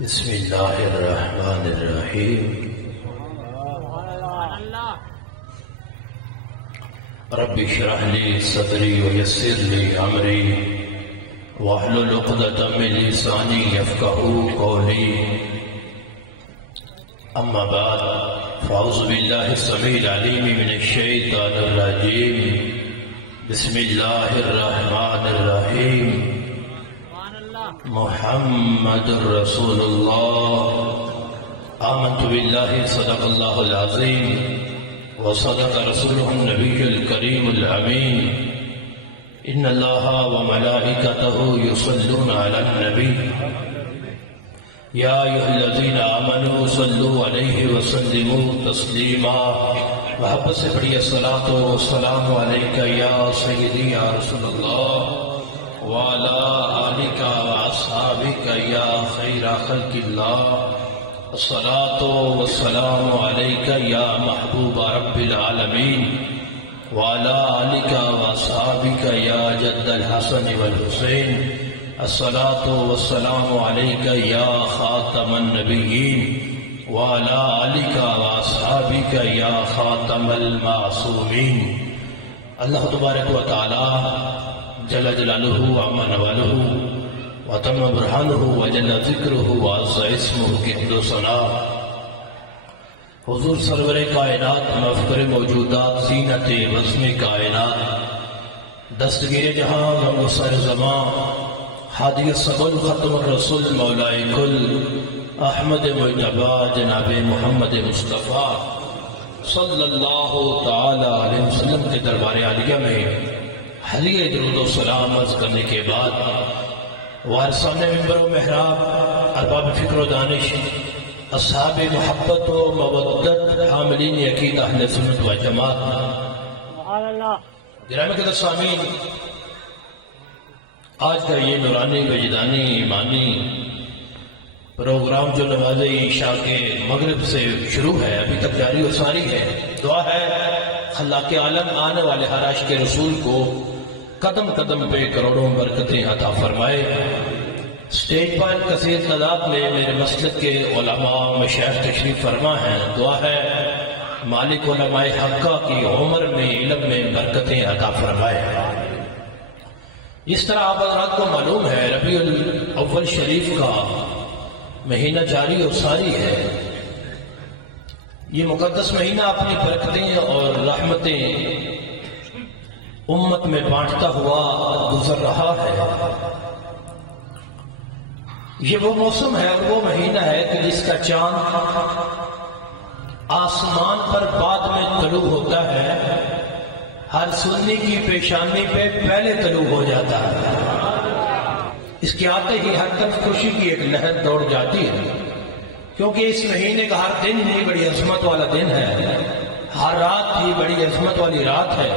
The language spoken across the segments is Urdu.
بسم اللہ الرحمن الرحیم رب اشرح لي صدری ویسر لي امری واحلل عقدۃ من لسانی یفقهوا قولی اما بعد فاعوذ باللہ السمیع العلیم من الشیطان الرجیم بسم اللہ الرحمن الرحیم محمد رسول اللہ آمنت باللہ صدق اللہ العظیم وصدق رسوله النبی الکریم الامین ان اللہ وملائکته یصلون علی النبی یا ایھا الذین آمنوا صلوا علیہ وسلموا تسلیما محبت سے پڑھیے الصلاۃ والسلام علیک یا سیدی یا رسول اللہ وعلى آلك وأصحابك يا خير خلق الله الصلاة والسلام عليك يا محبوب رب العالمين وعلى آلك وأصحابك يا جد الحسن والحسين الصلاة والسلام عليك يا خاتم النبيين وعلى آلك وأصحابك يا خاتم المعصومين اللہ تبارک و تعالی جل جلالہ وعما نوالہ وتم برہانہ وجل ذکرہ وعز اسمہ کی حمد و ثنا حضور سرور کائنات مفکر موجودات زینت وزن کائنات دستگیر جہاں و سر زمان ہادی السبل ختم الرسول مولا کل احمد مجتبی جناب محمد مصطفیٰ صلی اللہ تعالی علیہ وسلم کے دربار عالیہ میں حلیہ درود و سلام عرض کرنے کے بعد وارثان منبر و محراب ارباب فکر و دانش اصحاب محبت و مودت حاملین عقیدہ اہل سنت و جماعت گرامی قدر سامعین، آج کا یہ نورانی وجدانی ایمانی پروگرام جو نماز عشاء کے مغرب سے شروع ہے ابھی تک جاری و ساری ہے، دعا ہے خلاق عالم آنے والے ہر عاشق رسول کو قدم قدم پہ کروڑوں برکتیں عطا فرمائے۔ سٹیج پر کثیر تعداد میں میرے مسجد کے علماء مشائخ تشریف فرما ہیں، دعا ہے مالک علماء حقہ کی عمر میں علم میں برکتیں عطا فرمائے۔ جس طرح آپ حضرات کو معلوم ہے ربیع الاول شریف کا مہینہ جاری اور ساری ہے، یہ مقدس مہینہ اپنی برکتیں اور رحمتیں امت میں بانٹتا ہوا گزر رہا ہے۔ یہ وہ موسم ہے اور وہ مہینہ ہے کہ جس کا چاند آسمان پر بعد میں طلوع ہوتا ہے، ہر سنی کی پیشانی پہ پہلے طلوع ہو جاتا ہے۔ اس کے آتے ہی ہر طرف خوشی کی ایک لہر دوڑ جاتی ہے، کیونکہ اس مہینے کا ہر دن ہی بڑی عظمت والا دن ہے، ہر رات ہی بڑی عظمت والی رات ہے،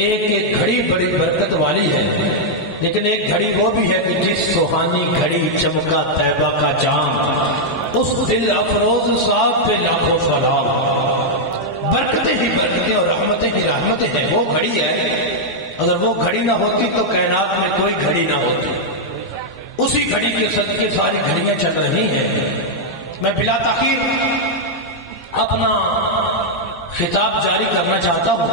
ایک ایک گھڑی بڑی برکت والی ہے، لیکن ایک گھڑی وہ بھی ہے کہ جس سہانی گھڑی چمکا طیبہ کا چاند، اس دل افروز صاحب پہ لاکھوں سلام۔ برکتیں ہی برکتیں اور رحمتیں ہی رحمتیں ہیں، وہ گھڑی ہے، اگر وہ گھڑی نہ ہوتی تو کائنات میں کوئی گھڑی نہ ہوتی، اسی گھڑی کے صدقے ساری گھڑیاں چل رہی ہیں۔ میں بلا تاخیر اپنا خطاب جاری کرنا چاہتا ہوں،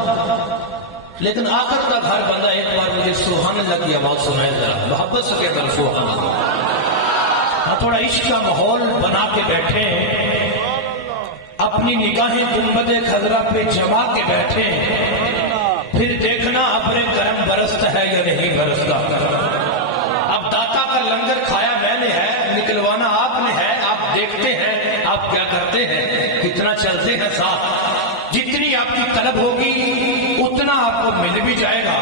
لیکن آخر کا گھر بندہ ایک بار مجھے سبحان اللہ کی آواز سنائے ذرا محبت سے کہہ کر سبحان اللہ۔ ہاں تھوڑا عشق کا ماحول بنا کے بیٹھے ہیں، اپنی نگاہیں گنبد خضرا پہ جما کے بیٹھے ہیں، پھر دیکھنا ابر کرم برستا ہے یا نہیں برستا۔ اب داتا کا لنگر کھایا میں نے ہے، نکلوانا آپ نے ہے، آپ دیکھتے ہیں آپ کیا کرتے ہیں، کتنا چلتے ہیں ساتھ، جتنی آپ کی طلب ہوگی اتنا آپ کو مل بھی جائے گا،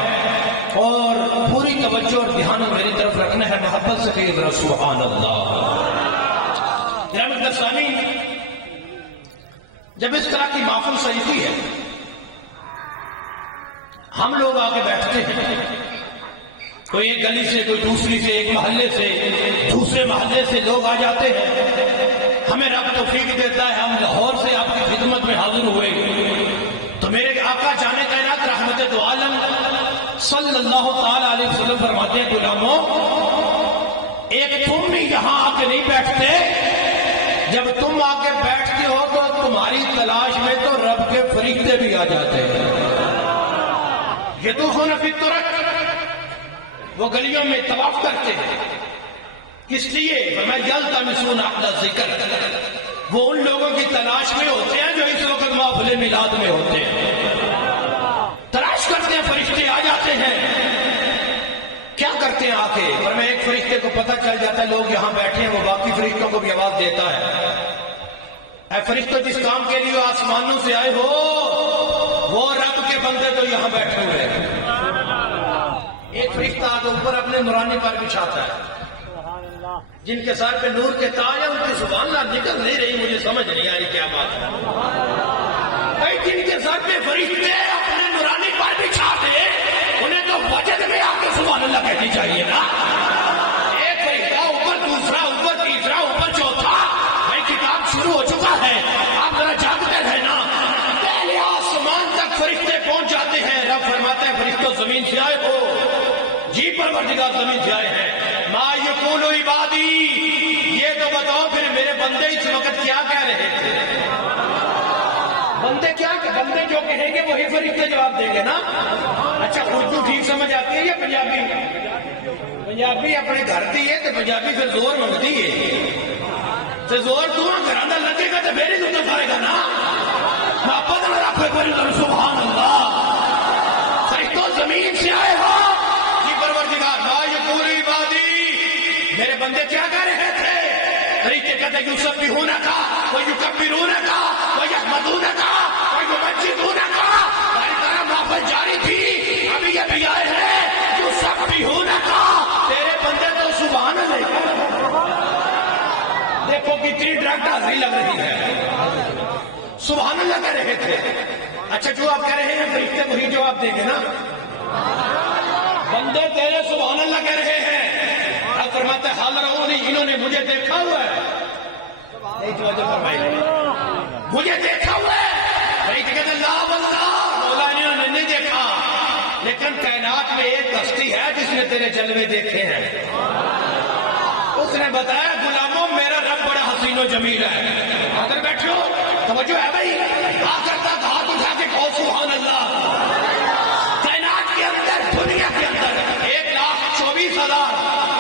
اور پوری توجہ اور دھیان میری طرف رکھنا ہے، محبت سے کہیے ذرا سبحان اللہ۔ سامعین، جب اس طرح کی محفل سجتی ہے ہم لوگ آگے بیٹھتے ہیں، کوئی ایک گلی سے، کوئی دوسری سے، ایک محلے سے، دوسرے محلے سے لوگ آ جاتے ہیں، ہمیں رب توفیق دیتا ہے، ہم لاہور سے آپ کی خدمت میں حاضر ہوئے تو میرے آقا جانے کائنات رحمت دو عالم صلی اللہ تعالی علیہ وسلم فرماتے ہیں غلاموں ایک تم بھی یہاں آ کے نہیں بیٹھتے، جب تم آ کے بیٹھتے ہو تو تمہاری تلاش میں تو رب کے فرشتے بھی آ جاتے ہیں۔ یہ تو ہونا فی الطرق، وہ گلیوں میں طواف کرتے ہیں، کس لیے؟ میں یلتمسون اہل ذکر، وہ ان لوگوں کی تلاش میں ہوتے ہیں جو اس وقت محفل میلاد میں ہوتے ہیں، تلاش کرتے ہیں، فرشتے آ جاتے ہیں۔ کیا کرتے ہیں آ کے؟ پر میں ایک فرشتے کو پتہ چل جاتا ہے لوگ یہاں بیٹھے ہیں، وہ باقی فرشتوں کو بھی آواز دیتا ہے، اے فرشتوں جس کام کے لیے آسمانوں سے آئے ہو وہ رب کے بندے تو یہاں بیٹھے ہوئے ہیں۔ ایک فرشتہ آ کے اوپر اپنے نورانی پر بچھاتا ہے، جن کے سر پہ نور کے تاج ہیں ان کی سبحان اللہ نکل نہیں رہی، مجھے سمجھ نہیں آ رہی کیا بات ہے۔ جن کے سر پہ فرشتے اپنے نورانی پر بچھا دے انہیں تو وجد میں آ کے سبحان اللہ کہنی چاہیے نا۔ ایک فرشتہ اوپر، دوسرا اوپر، تیسرا اوپر، چوتھا، بھائی کتاب شروع ہو چکا ہے، آپ ذرا جاگتے رہنا۔ پہلے آسمان تک فرشتے پہنچ جاتے ہیں، رب فرماتے ہیں فرشتوں زمین سے آئے ہو؟ جی پروردگار زمین سے آئے ہیں۔ ما یقول عبادی، یہ تو بتاؤ پھر میرے بندے اس وقت کیا کہہ رہے تھے؟ بندے کیا کہ بندے جو کہیں گے وہی فرشتے جواب دیں گے نا۔ اچھا اردو ٹھیک سمجھ آتی ہے یا پنجابی؟ پنجابی اپنے گھر دی ہے تو پنجابی پھر زور منگتی ہے، تو زور دعا گھرانا لگے گا تو میرے تو کرے گا نا۔ محبت میں رکھے کوئی سبحان اللہ۔ فرشتوں زمین سے آئے ہو؟ جی پروردگار، ما یقول عبادی، میرے بندے کیا کہہ رہے تھے؟ فرشتے کہتے یسبحونک ویکبرونک ویحمدونک ویمجدونک۔ ہماری طرح محفل جاری تھی، ابھی یہ بھی آئے ہیں یسبحونک، تیرے بندے تو سبحان اللہ۔ دیکھو کتنی ڈائریکٹ حاضری لگ رہی ہے، سبحان اللہ کہہ رہے تھے۔ اچھا جو آپ کہہ رہے ہیں فرشتے وہی جواب دیں گے نا۔ بندے تیرے سبحان اللہ کہہ رہے ہیں، اب فرماتے ہیں حال رہونی، انہوں نے مجھے دیکھا ہوا ہے، مجھے دیکھا ہوا ہے۔ فرشتے کہتے ہیں لا واللہ، مولا انہوں نے نہیں دیکھا، لیکن کائنات میں ایک ہستی ہے جس نے تیرے جلوے دیکھے ہیں۔ اس نے بتایا غلاموں میرا رب بڑا حسین و جمیل ہے۔ اگر بیٹھو توجہ ہے بھائی، آخر تک ہاتھ اٹھا کے کہو سبحان اللہ۔ کائنات کے اندر، دنیا کے اندر 1,24,000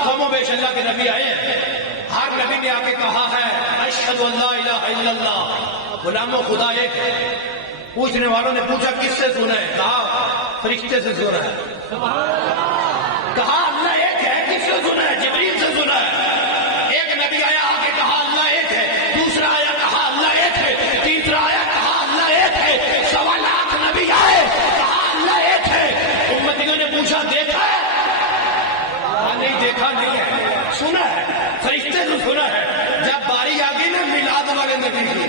قوم و بیش اللہ کے نبی آئے ہیں، ہر نبی نے آ کے کہا ہے اشہد ان لا الہ الا اللہ، غلاموں خدا ایک ہے۔ پوچھنے والوں نے پوچھا کس سے سنا ہے؟ کہا فرشتے سے سنا ہے۔ کہا اللہ ایک ہے، کس سے سنا ہے؟ جبریل سے سنا ہے۔ ایک نبی آیا آگے کہا اللہ ایک ہے، دوسرا آیا کہا اللہ ایک ہے، تیسرا آیا کہا اللہ ایک ہے، 1.25 لاکھ نبی آئے کہا اللہ ایک ہے۔ امتیوں نے پوچھا دیکھا ہے؟ نہیں دیکھا نہیں ہے، سنا ہے، فرشتے سے سنا ہے۔ جب باری آ گئی نا میلاد والے نبی کی،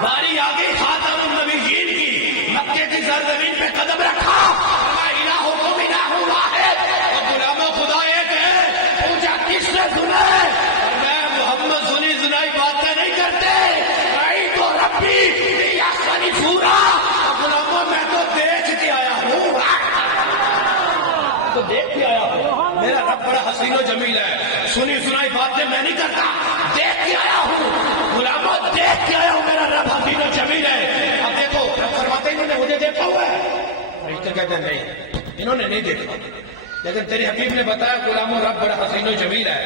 باری آ گئی خاتم النبیین کی، مکے کی سرزمین پہ قدم رکھا، الہکم الہ واحد، اور غلاموں خدا ایک ہے۔ پوچھا کس سے سنا ہے؟ میں محمد سنی سنائی باتیں نہیں کرتے، میں تو ربی یا سنی سورا، غلاموں میں تو دیکھ کے آیا ہوں، تو دیکھ کے آیا ہوں، میرا رب بڑا حسین و جمیل ہے۔ سنی سنائی باتیں میں نہیں کرتا، دیکھ کے آیا ہوں، غلاموں دیکھ کے آیا ہوں، میرا رب حسین و جمیل ہے۔ اب دیکھو رب فرماتے ہیں انہوں نے مجھے دیکھا ہوا ہے؟ فرشتے کہتے ہیں نہیں، انہوں نے نہیں دیکھا، لیکن تیرے حبیب نے بتایا غلاموں رب بڑا حسین و جمیل ہے۔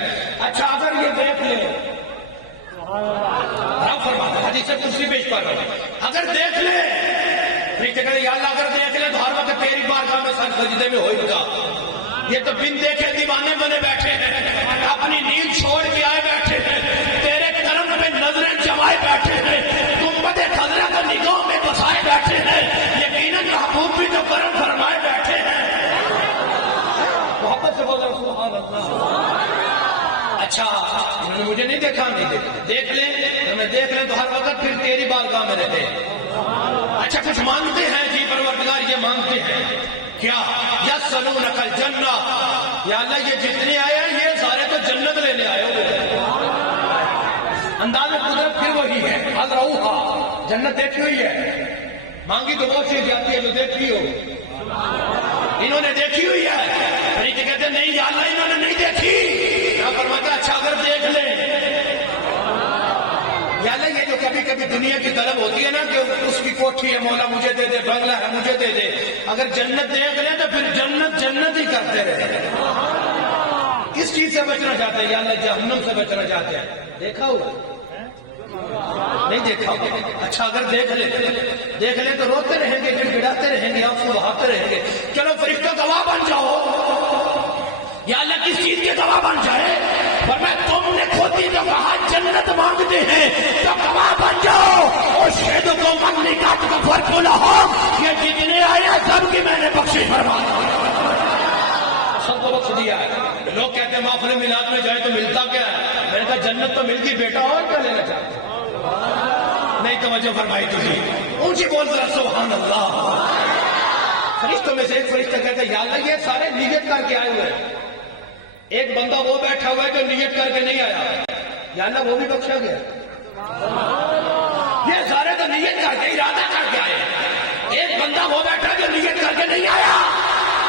اچھا اگر یہ دیکھ لے، رب فرماتا ہے حدیث قدسی پیش کر رہا ہوں، اگر دیکھ لے، فرشتے کہتے ہیں یا اللہ اگر دیکھ لے تو ہر وقت تیری بارگاہ میں سر سجدے میں ہوئے گا۔ یہ تو بن دیکھے دیوانے بنے بیٹھے ہیں، اپنی نیند چھوڑ کے آئے بیٹھے ہیں، تیرے کرم پہ نظریں جمائے بیٹھے ہیں، گنبد خضرا کو نگاہ میں بسائے بیٹھے ہیں، یقیناً محبوب بھی تو کرم فرمائے بیٹھے ہیں۔ محبت سے بول رہا سبحان اللہ۔ اچھا انہوں نے مجھے نہیں دیکھا، نہیں دیکھا، دیکھ لیں ہمیں دیکھ لیں تو ہر وقت پھر تیری بارگاہ میں رہتے ہیں۔ اچھا کچھ مانگتے ہیں جی پروردگار، یہ مانگتے ہیں کیا؟ یسألونک الجنہ، یا اللہ یہ جتنے آئے ہیں یہ سارے تو جنت لینے آئے ہوئے۔ انداز قدرت پھر وہی ہے، ازرعوہا، جنت دیکھی ہوئی ہے، مانگی تو بہت چیز جاتی ہے جو دیکھی ہو، انہوں نے دیکھی ہوئی ہے۔ فرشتے کہتے ہیں نہیں یا اللہ انہوں نے نہیں دیکھی، فرماتا اچھا اگر دیکھ لیں یا نہیں، یہ جو کبھی کبھی دنیا کی طلب ہوتی ہے نا کہ اس کی کوٹھی ہے مولا مجھے دے دے، بنگلہ ہے مجھے دے دے، اگر جنت دیکھ لیں تو پھر جنت جنت ہی کرتے رہے. کس چیز سے بچنا چاہتے ہیں؟ یا اللہ جہنم سے بچنا چاہتے ہیں. دیکھا ہوا نہیں دیکھا ہوا؟ اچھا اگر دیکھ لیں تو روتے رہیں گے، پھر گڑاتے رہیں گے، آپ کو بہاتے رہیں گے. چلو فرشتہ گواہ بن جاؤ. یا اللہ کس چیز کے گواہ بن جائے؟ فرمایا تم نے خود ہی تو کہا جنت مانگتے ہیں تو گواہ بن جاؤ. اور شہد کو منگنے کا فرق نہ ہو، یہ جتنے آئے سب کی میں نے بخشش فرما دی، سب کو بخش دیا ہے. لوگ کہتے ہیں محفل میلاد میں جائے تو ملتا کیا ہے؟ میں نے کہا جنت تو مل گئی بیٹا، اور کیا لینا چاہتے؟ نہیں توجہ فرمائی تجھے، اونچی بول ذرا سبحان اللہ. فرشتوں میں سے ایک فرشتہ کہتا ہے یا اللہ یہ سارے نیت کر کے آئے ہوئے ہیں، ایک بندہ وہ بیٹھا ہوا ہے جو نیت کر کے نہیں آیا، یا اللہ وہ بھی بخشا گیا. یہ سارے تو نیت کر کے ارادہ کر کے آئے، ایک بندہ وہ بیٹھا جو نیت کر کے نہیں آیا.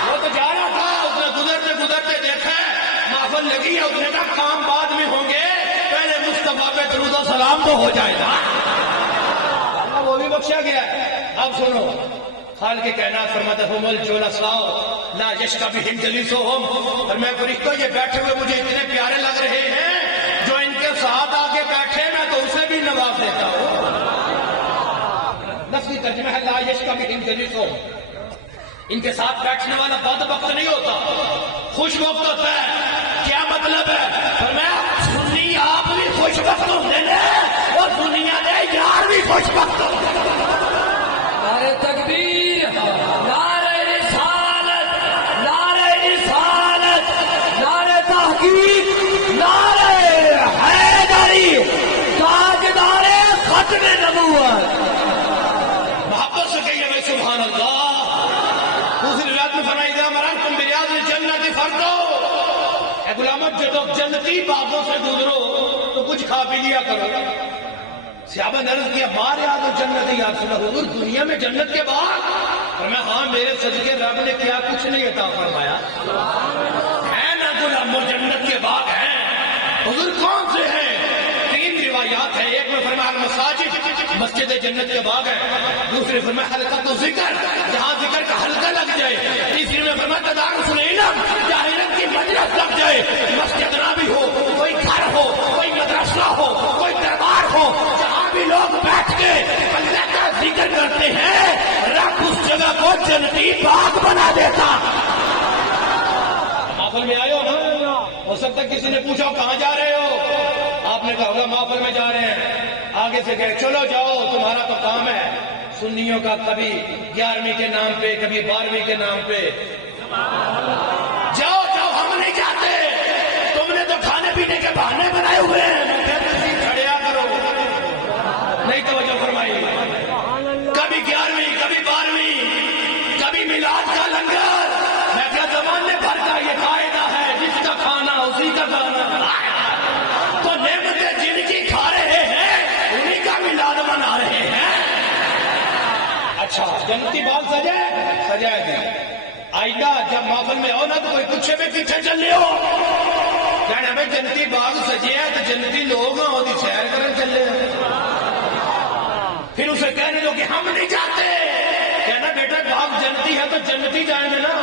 وہ تو جا رہا تھا، اس نے گزرتے دیکھا محفل لگی ہے، اس نے کہا کام بعد میں ہوں گے، پہلے مصطفیٰ پہ درود و سلام تو ہو جائے گا. اللہ وہ بھی بخشا گیا ہے. اب سنو، خالق کائنات فرماتا ہے ہم الجلساء لا یشقی بہم جلیسہم. اور میں فرشتوں یہ بیٹھے ہوئے مجھے اتنے پیارے لگ رہے ہیں، جو ان کے ساتھ آگے بیٹھے میں تو اسے بھی نواز دیتا ہوں. نفسی ترجمہ ہے لا یشقی بہم جلیسہم، ان کے ساتھ بیٹھنے والا بدبخت نہیں ہوتا، خوش وقت ہوتا ہے. کیا مطلب ہے؟ فرمایا سنی آپ بھی خوش وقت ہوتے ہیں اور دنیا دے یار بھی خوش وقت ہوتے ہیں. نعرہ تکبیر، نعرہ رسالت، نعرہ رسالت، نعرہ تحقیق، نعرہ حیدری، تاجدار ختم نبوت. محبت سے کہیے میں سبحان اللہ. دوسری روایت میں فرمایا اذا مررتم بریاض الجنۃ فردو، اے غلاموں جب جنتی باغوں سے گزرو تو کچھ کھا پی لیا کرو. صحابہ نے عرض کیا ما ریاض الجنت یا رسول اللہ، حضور دنیا میں جنت کے باغ؟ فرمایا ہاں میرے صدقے رب نے کیا کچھ نہیں عطا فرمایا ہے نا غلاموں جنت کے باغ ہیں. حضور کون سے ہیں؟ تین روایات ہیں. ایک میں فرمایا المساجد، مسجد جنت کے باغ ہے. دوسرے فرمایا حلقہ تو ذکر، جہاں ذکر کا حلقہ لگ جائے. تیسری میں فرمایا تدارس العلم، جہاں علم کی مجلس لگ جائے. مسجد نہ بھی ہو، کوئی گھر ہو، کوئی مدرسہ ہو، کوئی دربار ہو، جہاں بھی لوگ بیٹھ کے اللہ کا ذکر کرتے ہیں، رب اس جگہ کو جنتی باغ بنا دیتا. محفل میں آئے ہو نا، ہو سکتا ہے کسی نے پوچھا کہاں جا رہے ہو، آپ نے کہا ہوگا محفل میں جا رہے ہیں. آگے سے کہے چلو جاؤ تمہارا تو کام ہے. سنیوں کا کبھی 11ویں کے نام پہ، کبھی 12ویں کے نام پہ. جاؤ ہم نہیں جاتے، تم نے تو کھانے پینے کے بہانے بنائے ہوئے ہیں، کھڑیا کرو. نہیں توجہ فرمائی. کبھی 11ویں، کبھی 12ویں، کبھی میلاد کا لنگر. میں کیا زمانے بھر کا یہ قاعدہ ہے، جس کا کھانا اسی کا گانا. تو نعمتیں جن کی کھا رہے ہیں انہیں کا میلاد منا رہے ہیں. اچھا جنتی بال سجائے تھے. آئندہ جب محفل میں ہو نا تو کوئی پوچھے میں پیچھے چل رہے ہو، کہنا ہمیں جنتی باغ سجے ہیں تو جنتی لوگ ہیں اور سیر کرنے چل رہے ہیں. پھر اسے کہنے دو کہ ہم نہیں جاتے، کہنا بیٹا باغ جنتی ہے تو جنتی جائیں گے نا.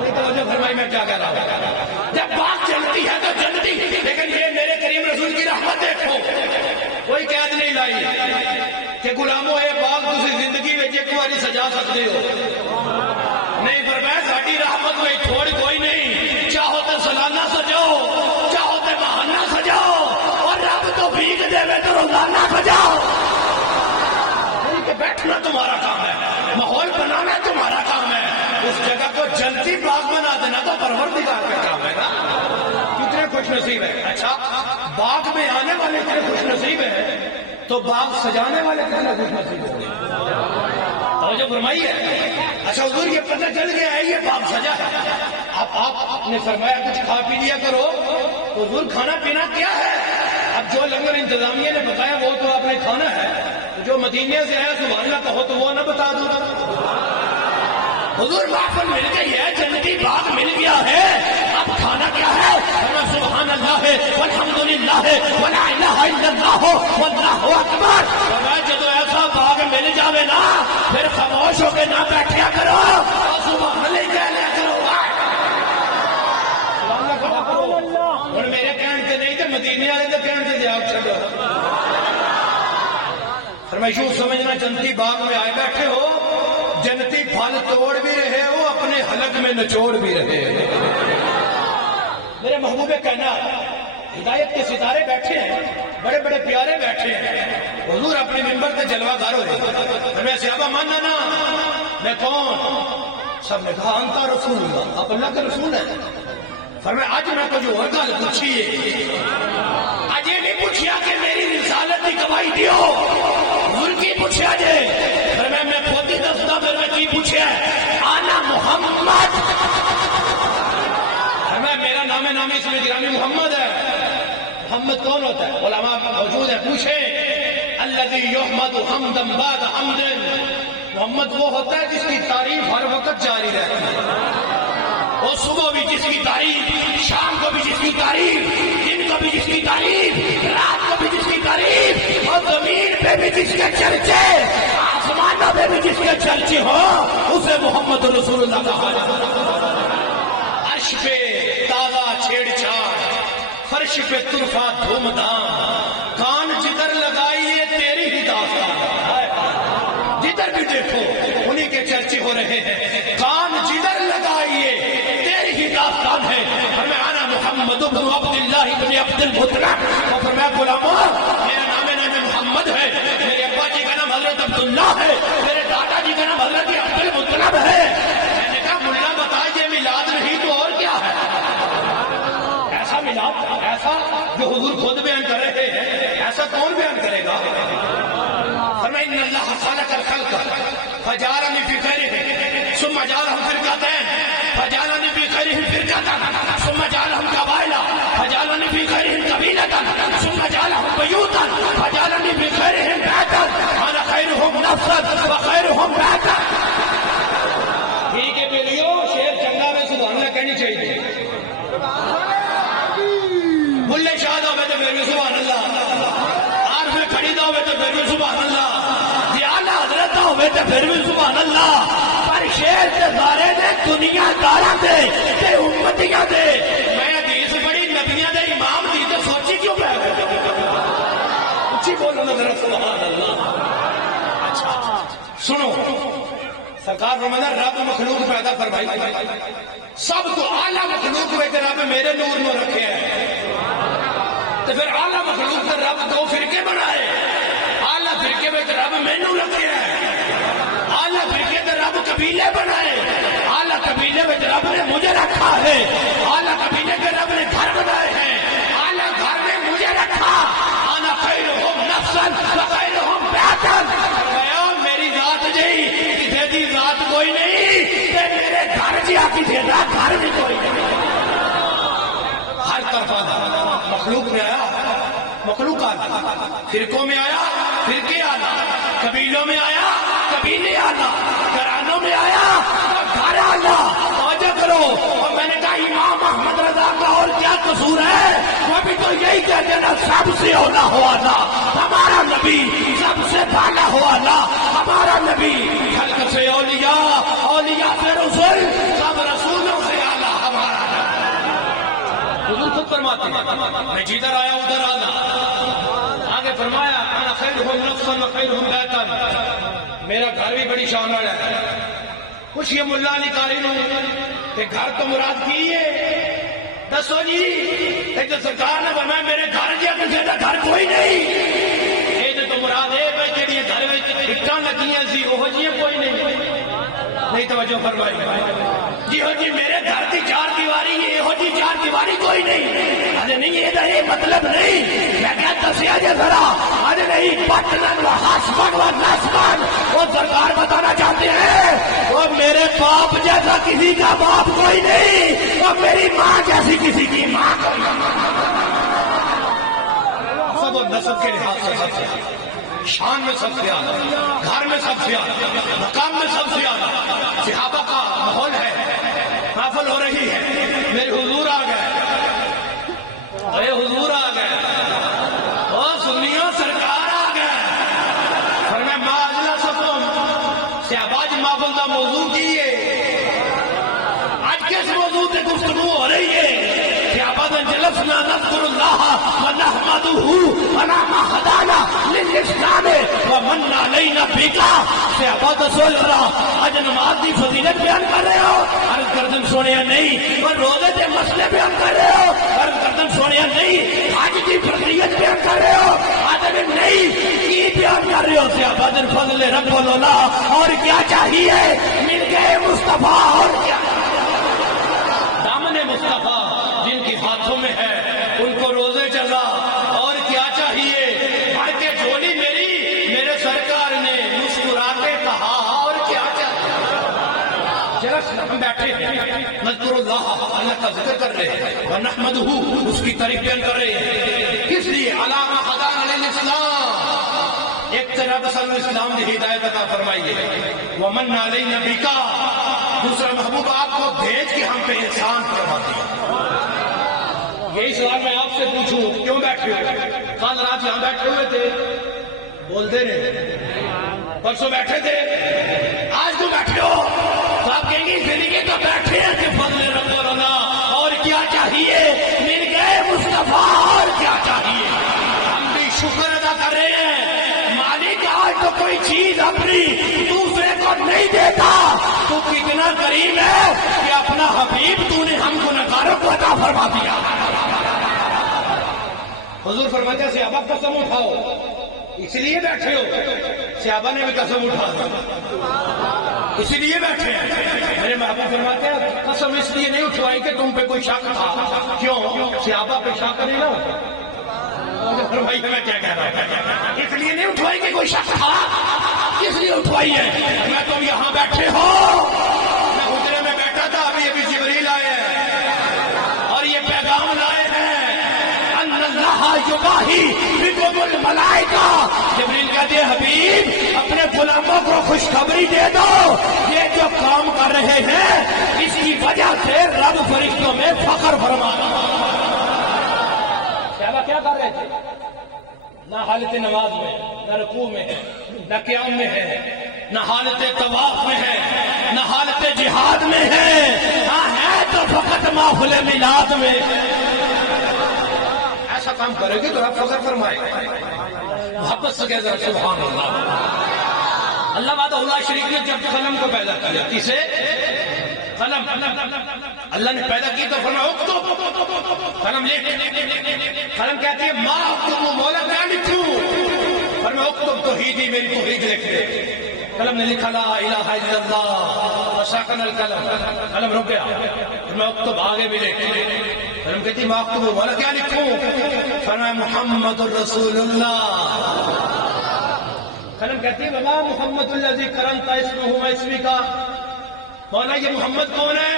نہیں توجہ فرمائی میں کیا کہہ رہا ہوں. جب باغ جنتی ہے تو جنتی، لیکن یہ میرے کریم رسول کی رحمت دیکھو، کوئی قید نہیں لائی کہ غلاموں یہ باغ دوسری زندگی میں ایک باری سجا سکتے ہو. نہیں فرمایا ساڈی رحمت میں چھوڑ کوئی نہیں، چاہو تو سالانہ سجاؤ، چاہو تو بہانہ سجاؤ، اور رب تو بھیگ دے تو روزانہ سجاؤ. کہ بیٹھنا تمہارا کام ہے، ماحول بنانا تمہارا کام ہے، اس جگہ کو جنتی باغ بنا دینا تو پروردگار کا کام ہے نا. کتنے خوش نصیب ہے. اچھا باغ میں آنے والے اتنے خوش نصیب ہیں تو باغ سجانے والے کتنے خوش نصیب ہوں گے. توجہ فرمائیے. اچھا حضور یہ پتہ چل گیا ہے یہ باغ سجا ہے. اب آپ نے فرمایا کچھ کھا پی لیا کرو. حضور کھانا پینا کیا ہے؟ اب جو لنگر انتظامیہ نے بتایا وہ تو آپ نے کھانا ہے، جو مدینے سے ہے سبحان اللہ کہو تو وہ نہ بتا دوں. حضور محفل مل گئی ہے، جنتی باغ مل گیا ہے، اب کھانا کیا ہے؟ سبحان اللہ ہے والحمدللہ ہے ولا الہ الا اللہ واللہ اکبر. جب ایسا باغ مل جاوے نا پھر خاموش ہو کے نہ بیٹھیا کرو, سبحان اللہ کہہ لیا کرو. اور میرے کہنے کے نہیں تو مدینے والے تو کہنے سے آپ چھڑو. فرمائشوں سمجھنا جنتی باغ میں آئے بیٹھے ہو, جنتی پھل توڑ بھی رہے ہو, اپنے حلق میں نچوڑ بھی رہے ہو. میرے محبوب کہنا ہدایت کے ستارے بیٹھے ہیں, بڑے بڑے پیارے بیٹھے ہیں, حضور اپنے منبر سے جلوہ گار ہو رہے. میں صحابہ ماننا نا میں کون؟ سب نے کہا انتا رسول اللہ, آپ اللہ کا رسول ہے. فرمایا آج میں کو جو اور گل پوچھیے, آج یہ نہیں پوچھیا کہ میری رسالت کی گواہی دیو, حضور کی پوچھیا جے. فرمایا میں خود ہی دستا, پھر میں کی پوچھیا آنا محمد. فرمایا میرا نام اس میں گرامی محمد ہے. محمد کون ہوتا ہے؟ علماء موجود ہے, پوچھیں. الذی یحمد حمدا بعد حمد, محمد وہ ہوتا ہے جس کی تعریف ہر وقت جاری رہتی ہے. وہ صبح بھی جس کی تعریف, شام کو بھی جس کی تعریف, دن کو بھی جس کی تعریف, رات کو بھی جس کی تعریف, اور زمین پہ بھی جس کے چرچے, آسمانوں پہ بھی جس کے چرچے ہو, اسے محمد رسول اللہ کہا جاتا ہے. عرش پہ تازہ چھیڑ چھاڑ, فرش پہ طرفہ دھوم دھام, کان جدھر لگائیے تیری ہی داستان, جدھر بھی دیکھو انہی کے چرچے ہو رہے ہیں. کان جدھر لگائیے تیری ہی داستان ہے. ہمیں آنا محمد بن عبداللہ بن عبد المطلب, اور فرمایا غلاموں میرا نام محمد ہے, میرے ابا جی کا نام حضرت عبداللہ ہے, میرے دادا جی کا نام حضرت عبد المطلب ہے. میں نے کہا ملا بتائے یہ میلاد نہیں تو اور کیا ہے؟ ایسا میلاد, ایسا جو حضور خود بیان کر رہے ہیں, ایسا کون بیان کرے گا؟ فرمایا ان اللہ خلق الخلق فجعلنی فی خیرہم ثم جعلہم فرقتین فجعلنی فی خیرہم فرقۃ ثم جعلہم قبائل فجعلنی فی خیرہم قبیلۃ ثم جعلہم بیوتا فجعلنی فی خیرہم بیتا انا خیرہم نفسا وخیرہم بیتا. ٹھیک ہے بیلیو, شیر چنگا میں سبحان اللہ کہنی چاہیے. بلے شاہ دا ہوئے تو پھر بھی سبحان اللہ, عارف کھڑی دا ہوئے تو پھر بھی سبحان اللہ, دیانہ حضرت دا ہوئے تو پھر بھی سبحان اللہ. پر شیر تے سارے دے دنیا دارہ دے تے امتیاں دے. میں حدیث پڑھی نبیاں دے امام دی تو سوچی کیوں پہ گئے؟ اچھی بولو نا ذرا سبحان اللہ. اچھا سنو, سرکار فرمایا رب مخلوق پیدا فرمائی, سب تو اعلیٰ مخلوق میں کہ رب میرے نور میں رکھے ہیں. تو پھر اعلیٰ مخلوق سے رب دو فرقے بنائے, اعلیٰ فرقے میں رب مینوں رکھے ہیں, اعلیٰ فرقے سے رب قبیلے بنائے, اعلیٰ قبیلے میں رب نے مجھے رکھا ہے, اعلیٰ قبیلے کے رب نے گھر بنائے ہیں, اعلیٰ گھر میں مجھے رکھا. انا خیرہم نفسا وخیرہم بیتا. میری ذات جی کسی کی ذات کوئی نہیں, میرے گھر جیا کسی کا گھر بھی کوئی نہیں. ہر طرف مخلوق میں آیا, مخلوق آنا, فرقوں میں آیا, فرقے آنا, قبیلوں میں آیا, قبیلے آنا, گھرانوں میں آیا, گھر آنا. توجہ کرو. اور میں نے کہا امام احمد رضا کا اور کیا قصور ہے؟ وہ بھی تو یہی کہتے ہیں نا, سب سے اولا ہو آنا ہمارا نبی, سب سے پہلا ہو آنا ہمارا نبی. خلق سے اولیاء, اولیاء سے رسول, سب رسولوں سے اعلیٰ ہمارا نبی. حضور خود فرماتے ہیں میں جدھر آیا ادھر آنا. آگے فرمایا انا خیرہم نفسا وخیرہم بیتا, میرا گھر بھی بڑی شان والا ہے. کچھ یہ ملا علی قاری نے کہ گھر تو مراد کی ہے, دسو جی ایک تو سرکار نے فرمایا میرے گھر جیا کسی کا گھر کوئی نہیں. یہ تو مراد ہے بھائی جی گھر میں اٹھاں لگیاں سی وہ جی کوئی نہیں. نہیں توجہ فرمائی جی ہو جی میرے گھر کی چار دیواری یہ جی چار دیواری کوئی نہیں. ارے نہیں یہ مطلب نہیں, میں کیا دسیا جی ذرا. ارے نہیں پٹنن و حسبن و نسبن, وہ سرکار بتانا چاہتے ہیں وہ میرے باپ جیسا کسی کا باپ کوئی نہیں, وہ میری ماں جیسی کسی کی ماں کوئی نہیں. سب و نسب کے لحاظ سے سب سے شان میں سب سے آنا, گھر میں سب سے آنا, مقام میں سب سے آنا. صحابہ کا ماحول ہے, محفل ہو رہی ہے, میرے حضور آ گئے, اے حضور آ گئے، او سنیوں سرکار آ گئے۔ فرمایا ما اجلسکم، صحابہ جی محفل کا موضوع کی ہے، آج کس موضوع پہ گفتگو ہو رہی ہے؟ صحابہ جلسنا نذکر اللہ ونحمدہ علی ما ہدانا للاسلام ومن علینا بکا۔ صحابہ رسول اللہ آج نماز دی فضیلت بیان کر رہے ہو، عرض کردن سونے نہیں، اور روزے دے مسئلے بیان کر رہے ہو، عرض کردن سونے نہیں، حج دی فضیلت بیان کر رہے ہو، آدم نہیں کی بیان کر رہے ہو؟ صحابہ دن فضل رب اللہ، اور کیا چاہیے؟ مل گئے مصطفیٰ، اور کیا؟ دامن مصطفیٰ جن کے ہاتھوں میں ہے ان کو روزے جزا، اور کیا چاہیے؟ بھر کے جھولی میری، میرے سرکار نے مسکراتے کہا، اور کیا چاہیے؟ ہم بیٹھے ہیں نذکر اللہ، اللہ کا ذکر کر رہے ہیں، ونحمدہ، اس کی تعریف بیان کر رہے ہیں، کس لیے؟ علی ما ہدانا للاسلام، ایک طرف اصل اسلام کی ہدایت عطا فرمائیے، ومن علینا بکا، دوسرا محبوب آپ کو بھیج کے ہم پہ احسان فرما دیا۔ یہی سوال میں آپ سے پوچھوں، کیوں بیٹھے ہوئے؟ کل رات یہاں بیٹھے ہوئے تھے، بولتے رہے، پرسوں بیٹھے تھے، آج تو بیٹھے ہو، تو آپ کہیں گے زندگی تو بیٹھے ہیں کہ فضل رب اللہ، اور کیا چاہیے؟ مل گئے مصطفیٰ، اور کیا چاہیے؟ ہم بھی شکر ادا کر رہے ہیں، مالک آج تو کوئی چیز اپنی دوسرے کو نہیں دیتا، تو کتنا کریم ہے کہ اپنا حبیب تو نے ہم کو نکاروں کو عطا فرما دیا۔ حضور فرماتے ہیں صحابہ قسم اٹھاؤ، اس لیے بیٹھے ہو، صحابہ نے بھی قسم اٹھا دی، اسی لیے بیٹھے ہیں۔ میرے محبوب فرماتے ہیں قسم اس لیے نہیں اٹھوائی کہ تم پہ کوئی شک تھا، کیوں؟ صحابہ پہ شک نہیں نہ فرمائی، میں کیا کہہ رہا ہوں، اس لیے نہیں اٹھوائی کہ کوئی شک تھا، کس لیے اٹھوائی ہے؟ میں تم یہاں بیٹھے ہو، میں حجرے میں بیٹھا تھا، ابھی ابھی جبریل آئے ہیں اور یہ پیغام لائے ہیں، ان اللہ یباہی بکم الملائکہ، جبریل کہتے ہیں حبیب اپنے غلاموں کو خوشخبری دے دو، یہ جو کام کر رہے ہیں اس کی وجہ سے رب فرشتوں میں فخر فرما رہا ہے۔ کیا کر رہے تھے؟ نہ حالت نماز میں، نہ رکوع میں ہے، نہ قیام میں ہے، نہ حالت طواف میں ہے، نہ حالت جہاد میں ہے، ہاں ہے تو فقط محفل میلاد میں۔ ایسا کام کرے گی تو آپ فخر فرمائے، محبت سے کہہ ذرا سبحان اللہ۔ اللہ وحدہ لا شریک نے جب قلم کو پیدا کیا، کسے؟ قلم، اللہ نے پیدا کی تو فرمایا اکتب، قلم لکھ، قلم کہتی ہے ما اکتب، مولا کیا لکھوں؟ فرمایا اکتب توحیدی، میری توحید لکھ دے۔ قلم نے لکھا لا الہ الا اللہ، وسکن القلم، قلم رک گیا، فرمایا اکتب آگے بھی لکھ۔ قلم کہتی ما اکتب، مولا کیا لکھوں؟ فرمایا محمد الرسول اللہ۔ قلم کہتی ہے وما محمد الذی کرمت اسمہ و اسمی کا، مولا یہ محمد کون ہے؟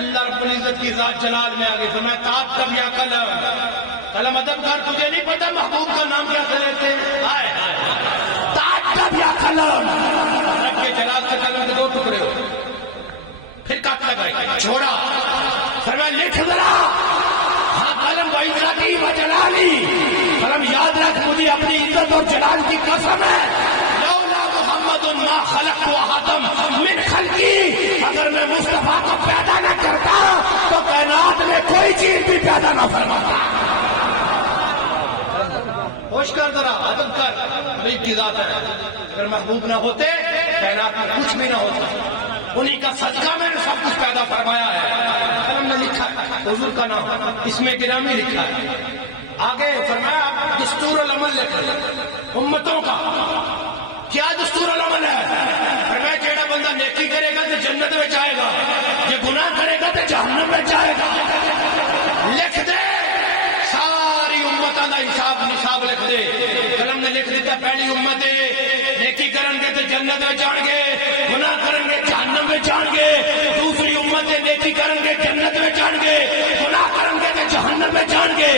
اللہ رب العزت کی ذات جلال میں آگے فرمایا تاکتب یا قلم، قلم ادب کر، تجھے نہیں پتا محبوب کا نام کیا سے لیتے ہیں؟ تاکتب یا قلم، رب کے جلال سے قلم کے دو ٹکڑے ہو، پھر کٹ لگائی، چھوڑا، فرمایا لکھ ذرا، ہاں قلم وعزتی و جلالی، قلم یاد رکھ مجھے اپنی عزت اور جلال کی قسم ہے، لولا محمد ما خلقت آدم من خلقی، اگر میں مصطفیٰ کو پیدا نہ کرتا تو کائنات میں کوئی چیز بھی پیدا نہ فرماتا۔ ہوش کر ذرا، ادب کر، حبیب کی ذات ہے، اگر محبوب نہ ہوتے کائنات میں کچھ بھی نہ ہوتا، انہی کا صدقہ میں نے سب کچھ پیدا فرمایا ہے۔ قلم نے لکھا ہے حضور کا نام، اس میں گرامی لکھا ہے، آگے فرمایا دستور العمل لکھا امتوں کا، کیا دستور العمل ہے؟ فرمایا جیڑا بندہ نیکی کرے گا تو جنت میں جائے گا، جو گناہ کرے گا تو جہنم میں جائے گا۔ لکھ دے ساری امتوں کا نصاب لکھ دے۔ قلم نے لکھ دیتا پہلی امت نیکی کرن گے تو جنت میں جان گے، گناہ کرن گے جہنم میں جان گے، دوسری امت نیکی کرن گے جنت میں جان گے، گناہ کرن گے تو جہنم میں جان گے۔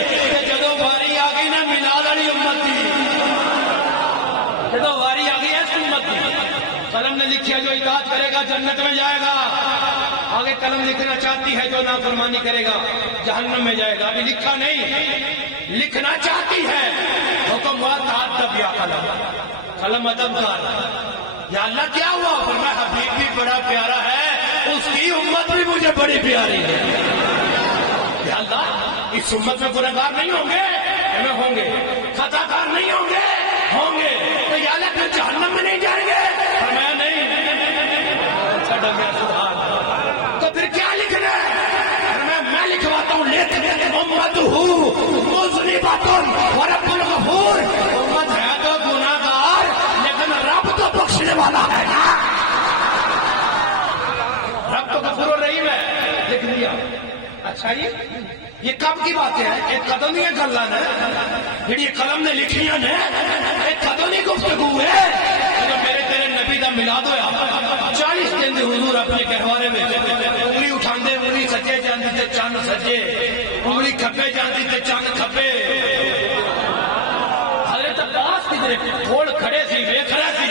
جدو واری آ گئی نا میلاد والی امت کی، جدو واری آ گئی ہے اس امت کی، قلم نے لکھیا جو اطاعت کرے گا جنت میں جائے گا، آگے قلم لکھنا چاہتی ہے جو نافرمانی کرے گا جہنم میں جائے گا. ابھی لکھا نہیں, لکھنا چاہتی ہے. حکم ہوا تعدب یا قلم, قلم ادب کر. یا اللہ کیا ہوا؟ فرمایا حبیب بھی بڑا پیارا ہے, اس کی امت بھی مجھے بڑی پیاری ہے. یا اللہ اس امت میں گنہگار نہیں ہوں گے؟ میں ہوں گے. خطا کار نہیں ہوں گے؟ ہوں گے. تو یا اللہ پھر جہنم میں نہیں جائیں گے؟ فرمایا نہیں. تو پھر کیا لکھنا ہے؟ میں لکھواتا ہوں لکھ امت مذنبۃ ورب الغفور. امت ہے تو گناہگار لیکن رب تو بخشنے والا ہے نا. رب تو غفور الرحیم ہے. لکھ دیا. اچھا یہ کب کی باتیں ہیں؟ ایک قدم نہیں گلا نے جی قلم نے لکھیاں نے, ایک قدم نہیں گفتگو ہے. میرے تیرے نبی دا میلاد ہویا 40 دن حضور اپنے گہوارے میں انگلی اٹھاندے, انگلی سجے جاندی تے چند سجے, انگلی کھبے جاندی تے چند کھبے. حضرت عباس کدھر کھول کھڑے سی ویکھ رہے سی.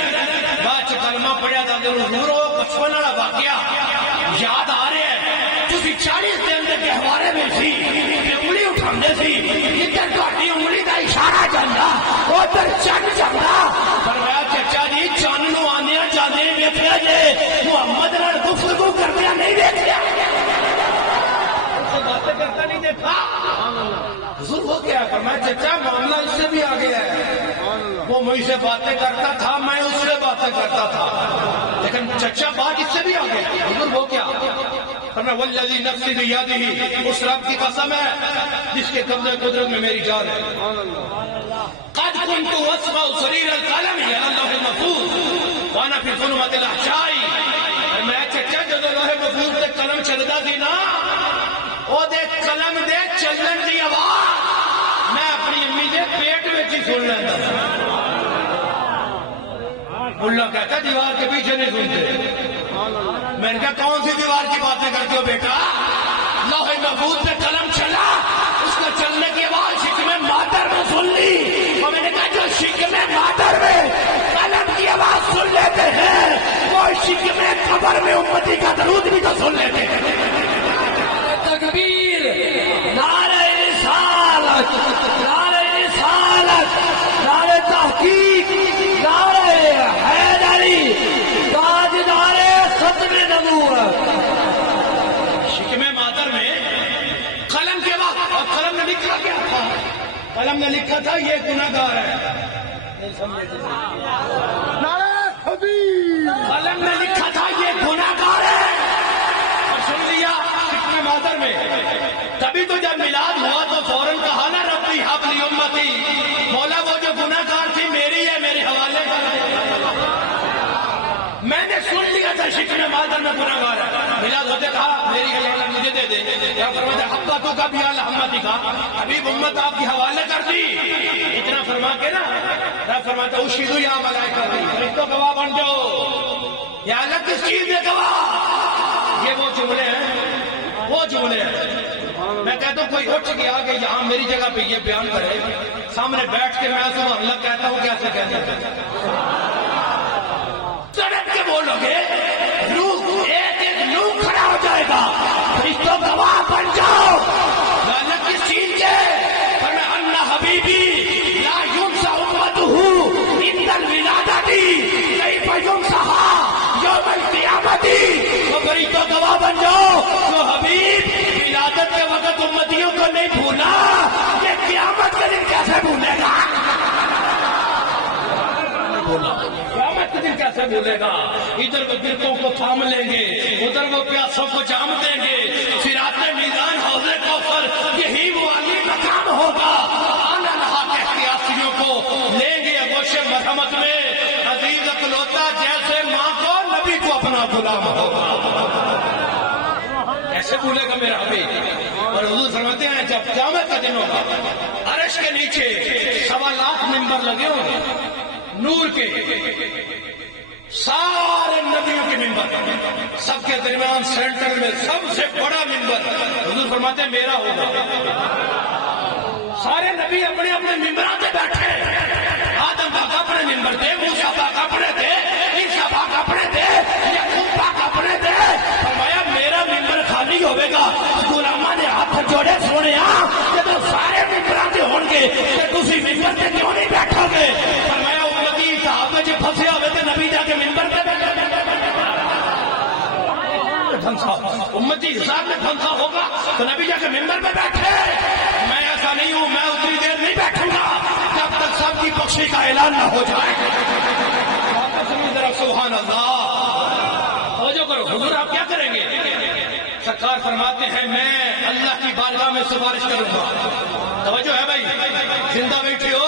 بعد چ کلمہ پڑھیا تے حضور او بچپن والا واقعہ یاد آ رہا ہے. تسی 40 دن دے گہوارے میں سی انگلی اٹھاندے سی, جدھر تہاڈی انگلی دا اشارہ جاندا ادھر چند جاندا. فرمایا چچا جی چند نو آندیاں جاندے ویکھیا جے, محمد نال گفتگو کردیاں نہیں ویکھیا, باتیں کرتا نہیں دیکھا. حضور وہ کیا؟ فرمایا چچا معاملہ اس سے بھی آگے ہے. وہ مجھ سے باتیں کرتا تھا, میں اس سے باتیں کرتا تھا, لیکن چچا بات اس سے بھی آگے. حضور وہ کیا؟ فرمایا والذی نفسی بیدہ, اس رب کی قسم ہے جس کے قبضہ قدرت میں میری جان ہے. قد كنت اسمع صرير القلم الى اللوح المحفوظ وانا في ظلمة الاحشاء. میں چچا جدو لوح محفوظ تے قلم چلدا سی نا, او دے قلم دے چلن دی آواز میں اپنی امی دے پیٹ وچ ہی سن لیندا. اللہ کہتا دیوار کے پیچھے نہیں سنتے. میں نے کہا کون سی دیوار کی باتیں کرتے ہو بیٹا؟ لوح محفوظ پہ قلم چلا, اس کا چلنے کی آواز شکم مادر میں سن لی. اور میں نے کہا جو شکم مادر میں قلم کی آواز سن لیتے ہیں وہ شکم قبر میں امتی کا درود بھی تو سن لیتے ہیں. تکبیر, نعرہ رسالت, نعرہ رسالت, نعرہ تحقیق, نعرہ حیدری, تاجدار ختم نبوت. شکم مادر میں قلم کے وقت, اور قلم نے لکھا کیا تھا؟ قلم نے لکھا تھا یہ گناہگار ہے. قلم نے لکھا تھا یہ گناہگار ہے, اور سن لیا شکم مادر میں. تبھی تو جب میلاد ہوا تو فوراً کہا نا ربی حب لی امتی, مولا وہ جو گناہگار تھی میری ہے, میرے حوالے کر. میں نے سن لیا تھا شکم مادر میں گناہگار ہے. میلاد ہوتے کہا میری ہے اللہ مجھے دے دے. یا فرمایا حبا تو کا بھی الحمدی کا حبیب امت آپ کی حوالے کر دی. اتنا فرما کے نا میں فرماتا ہوں اشہدوا یا ملائکہ فرشتوں گواہ بن جاؤ. یا اللہ کس چیز میں گواہ؟ یہ وہ جملے ہیں, وہ جملے ہیں. میں کہتا ہوں کوئی اٹھ کے آگے یہاں میری جگہ پہ یہ بیان کرے, سامنے بیٹھ کے میں سبحان اللہ کہتا ہوں کیسے کہتا ہوں. سڑک کے بولو گے روح ایک ایک روح کھڑا ہو جائے گا, فرشتوں گواہ بن جاؤ. اللہ کس چیز کے؟ فرمایا ان حبیبی لا ینسى امته عند الولادۃ کیف ینسیھا یوم القیامۃ. تو فرشتوں گواہ بن جاؤ تو حبیب ولادت کے وقت امتیوں کو نہیں بھولا, یہ قیامت کے دن کیسے بھولے گا؟ قیامت کے دن کیسے بھولے گا؟ ادھر وہ گرتوں کو تھام لیں گے, ادھر وہ پیاسوں کو جام دیں گے. صراط میدان حوض کوثر یہی وہ علی مقام ہوگا. آنا نہا کے احتیاطیوں کو لیں گے گوشے مرحمت میں. عزیز اکلوتا جیسے ماں کو نبی کو اپنا غلام ہوگا. کیسے بھولے گا میرا حبیب؟ اور حضور فرماتے ہیں جب قیامت کا دن ہوگا عرش کے نیچے 1.25 لاکھ ممبر لگے ہوں گے نور کے, سارے نبیوں کے ممبر, سب کے درمیان سینٹر میں سب سے بڑا ممبر حضور فرماتے ہیں میرا ہوگا. سارے نبی اپنے اپنے ممبروں پہ بیٹھے, آدم پاک اپنے ممبر تھے, موسیٰ پاک اپنے تھے, عیسیٰ پاک اپنے تھے, یعقوب پاک اپنے تھے. فرمایا میرا گے کہ تسی منبر تے کیوں نہیں بیٹھو گے؟ فرمایا امتی صاحب جے پھسے ہوئے تے نبی جا کے منبر تے پھنسا، امتی حساب میں پھنسا ہوگا تو نبی جا کے منبر پہ بیٹھے. میں ایسا نہیں ہوں، میں اتنی دیر نہیں بیٹھوں گا جب تک سب کی بخشی کا اعلان نہ ہو جائے. سبحان اللہ. توجہ کرو، حضور آپ کیا کریں گے؟ سرکار فرماتے ہیں میں اللہ کی بارگاہ میں سفارش کروں گا. توجہ ہے بھائی، زندہ بیٹھے ہو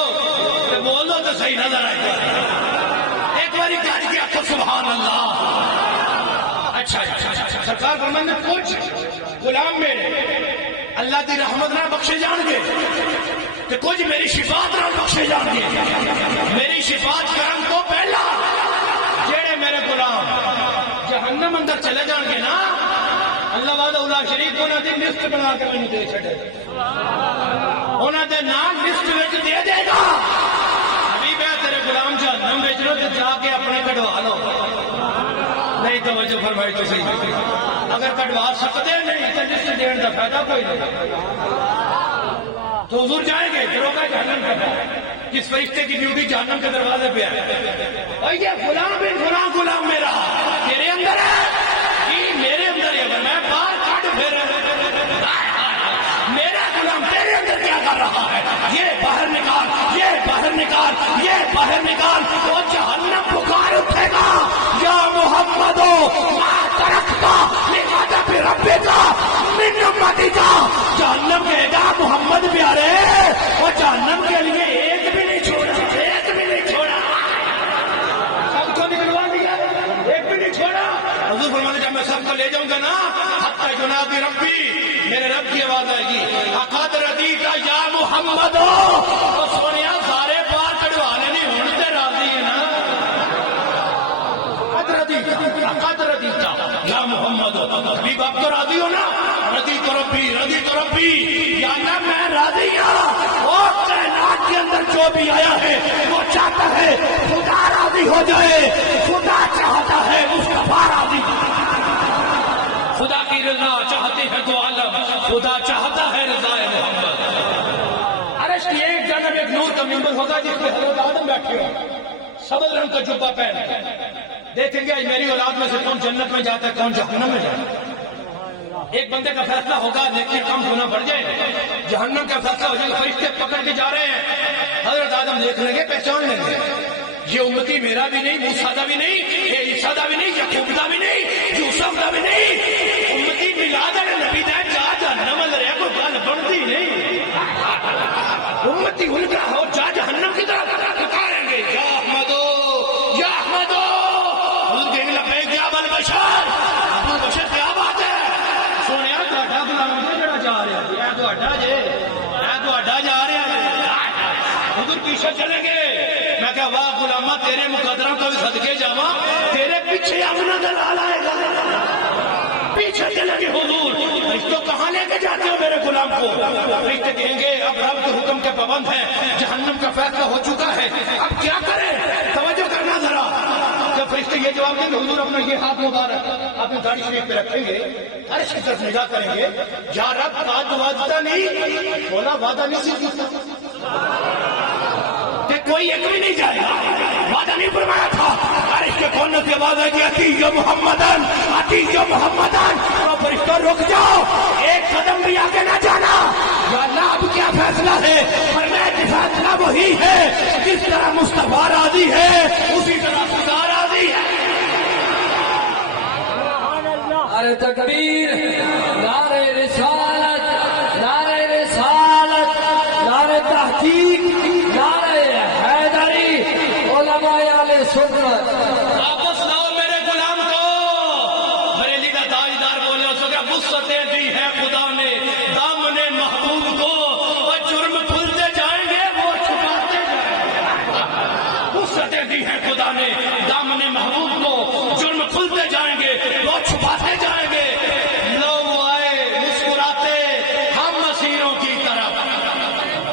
تو بول دو تو صحیح نظر آئے. ایک باری کہہ دیا تو سبحان اللہ. اچھا سرکار فرماتے ہیں کچھ غلام میرے اللہ کی رحمت نہ بخشے جان گے تو کچھ میری شفاعت نہ بخشے جان گے. میری شفاعت کرم تو پہلا جیڑے میرے غلام جہنم اندر چلے جان گے نا، اللہ وعدہ اللہ شریف انہوں نے لسٹ بنا کے مجھے دے چھڑے، انہوں نے نام لسٹ میں دے دے گا. ابھی میں تیرے غلام جہنم بیچ رہا تو جا کے اپنے کٹوا لو. نہیں توجہ فرمائی تو صحیح، اگر کٹوا سکتے نہیں تو لسٹ دین کا فائدہ کوئی نہیں. تو حضور جائیں گے دروگا جہنم کا، کس فرشتے کی ڈیوٹی جہنم کے دروازے پہ ہے. اور یہ غلام بن غلام میرا تیرے اندر ہے، یہ میرے اندر ہے. اگر میں باہر کاٹ پھر میرا غلام تیرے اندر کیا کر رہا ہے؟ یہ باہر نکال، یہ باہر نکال، یہ باہر نکال. وہ جہنم پکار اٹھے گا یا محمد ما ترکتا لغضب ربک من امتک. جہنم کہے گا محمد پیارے وہ جہنم کے لیے ایک بھی نہیں چھوڑا، ایک بھی نہیں چھوڑا، سب کو نکلوا دیا، ایک بھی نہیں چھوڑا. حضور فرماتے جب میں سب کو لے جاؤں گا نا حتی جناب ربی، میرے رب کی آواز آئے گی لقد رضیت یا محمد. تو سونیا سارے بار چڑھوانے نہیں ہونے راضی ہے نا. لقد رضیت یا محمد، ابھی باپ تو راضی ہو نا. رضی تو ربی یا اللہ میں راضی ہوں. اور کائنات کے اندر جو بھی آیا ہے وہ چاہتا ہے خدا راضی ہو جائے، خدا چاہتا ہے مصطفیٰ راضی. خدا کی رضا چاہتے ہیں تو عالم، خدا چاہتا ہے رضا محمد. عرش کی ایک جانب ایک نور کا ممبر ہوگا جس پہ حضرت آدم بیٹھے ہو سبز رنگ کا جبہ پہن کے. دیکھیں گے میری اولاد میں سے کون جنت میں جاتا ہے کون جہنم میں جاتا ہے. ایک بندے کا فیصلہ ہوگا لیکن کم ہونا بڑھ جائے، جہنم کا فیصلہ ہو جائے گا. فرشتے پکڑ کے جا رہے ہیں، حضرت آدم دیکھ لیں گے پہچان لیں گے یہ امتی میرا بھی نہیں، موسیٰ دا بھی نہیں، یہ عیسیٰ دا بھی نہیں، یعقوب دا بھی نہیں، یوسف دا بھی نہیں. امتی میلاد نبی دا جا جہنم اندر ہے، کوئی گل بنتی نہیں. امتی ان کا ہو جا جہنم کی طرف پکاریں گے یا احمدو یا احمدو. حضور کہنے لگے کہ ابو البشر، ابو البشر کیا بات ہے؟ سونے تہاڈا غلام جڑا جا رہا ہے، اے تہاڈا جے، اے تہاڈا جا رہا ہے. حضور پیچھے چلیں گے. میں کہا واہ غلامہ تیرے مقدروں کو بھی صدقے جاواں، تیرے پیچھے اپنا دلال آئے گا. پیچھے چلیں گے حضور فرشتوں کہاں لے کے جاتے ہو میرے غلام کو؟ فرشتے کہیں گے اب رب کے حکم کے پابند ہیں، جہنم کا فیصلہ ہو چکا ہے، اب کیا کریں؟ توجہ کرنا ذرا. جب فرشتے یہ جواب دیں گے حضور اپنا یہ ہاتھ مبارک اپنی داڑھی شریف پہ رکھیں گے، عرش کی طرف نگاہ کریں گے. یا رب آج وعدہ نہیں بولا، وعدہ نہیں سیکھا کہ کوئی ایک بھی نہیں جائے گا، وعدہ نہیں فرمایا تھا. عرش کے کونے سے آواز آئے گی اتیو محمدن، اتیو محمدن. تو فرشتوں رک جاؤ، ایک قدم بھی آگے نہ جانا. یا اللہ اب کیا فیصلہ ہے؟ فرمایا کہ فیصلہ وہی ہے جس طرح مصطفیٰ راضی ہے اسی طرح خدا راضی ہے. نعرہ تکبیر، نعرہ رسالت، نعرہ رسالت، نعرہ تحقیق، نعرہ حیدری. علماء اہل سنت واپس لاؤ میرے غلام کو. بریلی کا تاجدار بولے اس کو وسعتیں دی ہے خدا نے دامن محبوب کو، اور جرم کھلتے جائیں گے وہ چھپاتے جائیں گے. وسعتیں دی ہے خدا نے دامن محبوب کو، جرم کھلتے جائیں گے وہ چھپاتے جائیں گے. لوگ آئے مسکراتے ہم مسیروں کی طرف.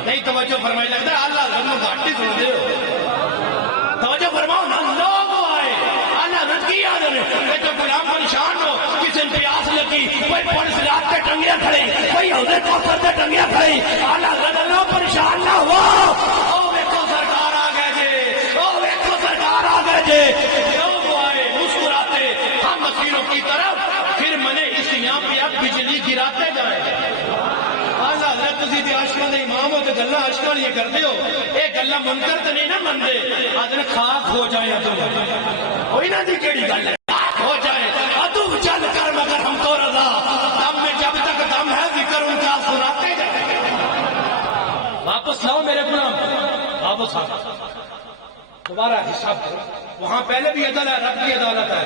نہیں توجہ فرمائی لگتا ہے اللہ ہم گھاٹی سن دے. توجہ فرماؤ نا، لوگ آئے اللہ رض کی یاد نے تو غلام پریشان ہو کسی نے پیاس لگی کوئی پولیس رات کے ٹنگیاں کھڑی کوئی حوضے کوثر تے ٹنگیاں کھڑی اعلی حضرت نہ پریشان نہ ہو او ویکھو سرکار آ گئے جی او ویکھو سرکار آ گئے جی کیوں وہ آئے مسکراتے ہم مسیروں کی طرف پھر منے اس یہاں پہ آپ بجلی گراتے جائیں اعلی حضرت تسی تے عاشقاں دے امام ہو تے گلاں عاشقاں یہ کرتے ہو اے گلاں منکر تے نہیں نہ مندے آدن خاک ہو جائیں تو کوئی نہ دی کیڑی گل ہے ہو جائے ادو چل کر مگر ہم تو رضا دم میں جب تک دم ہے ذکر ان کا سناتے جائیں واپس لاؤ میرے غلام واپس آ دوبارہ حساب کرو وہاں پہلے بھی عدل ہے رب کی عدالت ہے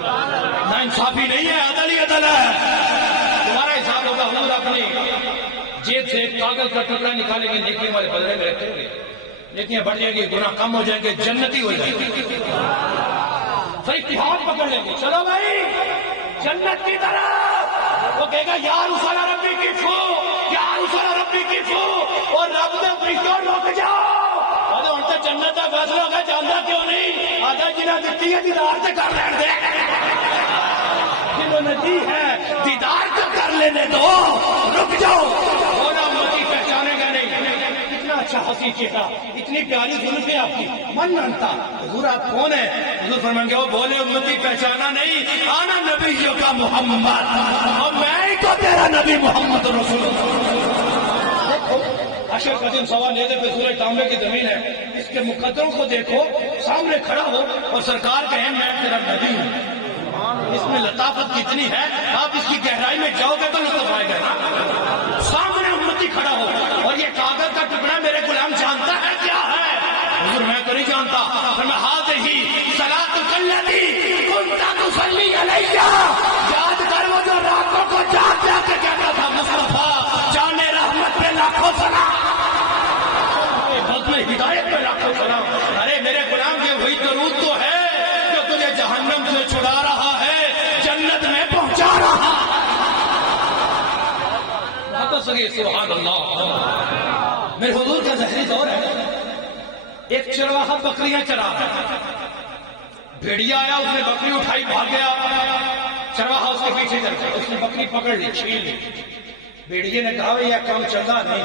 نہ انصافی نہیں ہے عدل ہی عدل ہے تمہارا حساب ہوگا حضور اپنی جیب سے ایک کاغذ کا ٹکڑا نکالیں گے نیکی ہمارے بدلے میں رکھیں گے نیکیاں بڑھ جائیں گی گناہ کم ہو جائیں گے جنتی ہو جائیں گے فرشتے ہاتھ پکڑ لیں گے چلو بھائی جنت کی طرف وہ کہے گا یا رسول ربی کی فو یا رسول ربی کی فو اور رب دے فرشتوں رک جاؤ ہن تے جنت دا فیصلہ ہو گیا جاندا کیوں نہیں آدھا جنہ دتی ہے دیدار تے کر لین دے جنہوں نے دی ہے دیدار تو کر لینے دو رک جاؤ ہونا امتی پہچانے گا نہیں کتنا اچھا حسین چہرہ اتنی پیاری زلفیں آپ کی من مانتا حضور آپ کون ہیں حضور فرمائیں گے وہ بولے امتی پہچانا نہیں آنا نبیوں کا محمد اور میں ہی تو تیرا نبی محمد رسول اللہ اشر قدیم سوال لیتے پہ سورج تانبے کی زمین ہے اس کے مقدروں کو دیکھو سامنے کھڑا ہو اور سرکار کہیں میں تیرا نبی ہوں اس میں لطافت کتنی ہے آپ اس کی گہرائی میں جاؤ گے تو لطف آئے گا نا سامنے امتی کھڑا ہو اور یہ کاغذ کا ٹکڑا میرے غلام جانتا ہے کیا ہے حضور میں تو نہیں جانتا میں ہی صلاۃ الذی کنت تصلی علیہ یاد کر وہ جو راتوں کو جاگ جاگ کے کہتا تھا مصطفیٰ جانے رحمت پہ لاکھوں سلام میں ہدایت پہ لاکھوں سلام ارے میرے غلام یہ وہی درود تو ہے جو تجھے جہنم سے چھڑا رہا ہے جنت میں پہنچا رہا سبحان اللہ میرے حضور کا ظاہری دور ہے ایک چرواہا بکریاں چرا بھیڑیا آیا اس نے بکری اٹھائی بھاگ گیا چرواہا اس کے پیچھے چل گیا اس نے بکری پکڑ لی چھین لی بھیڑیے نے کہا یہ کام چنگا نہیں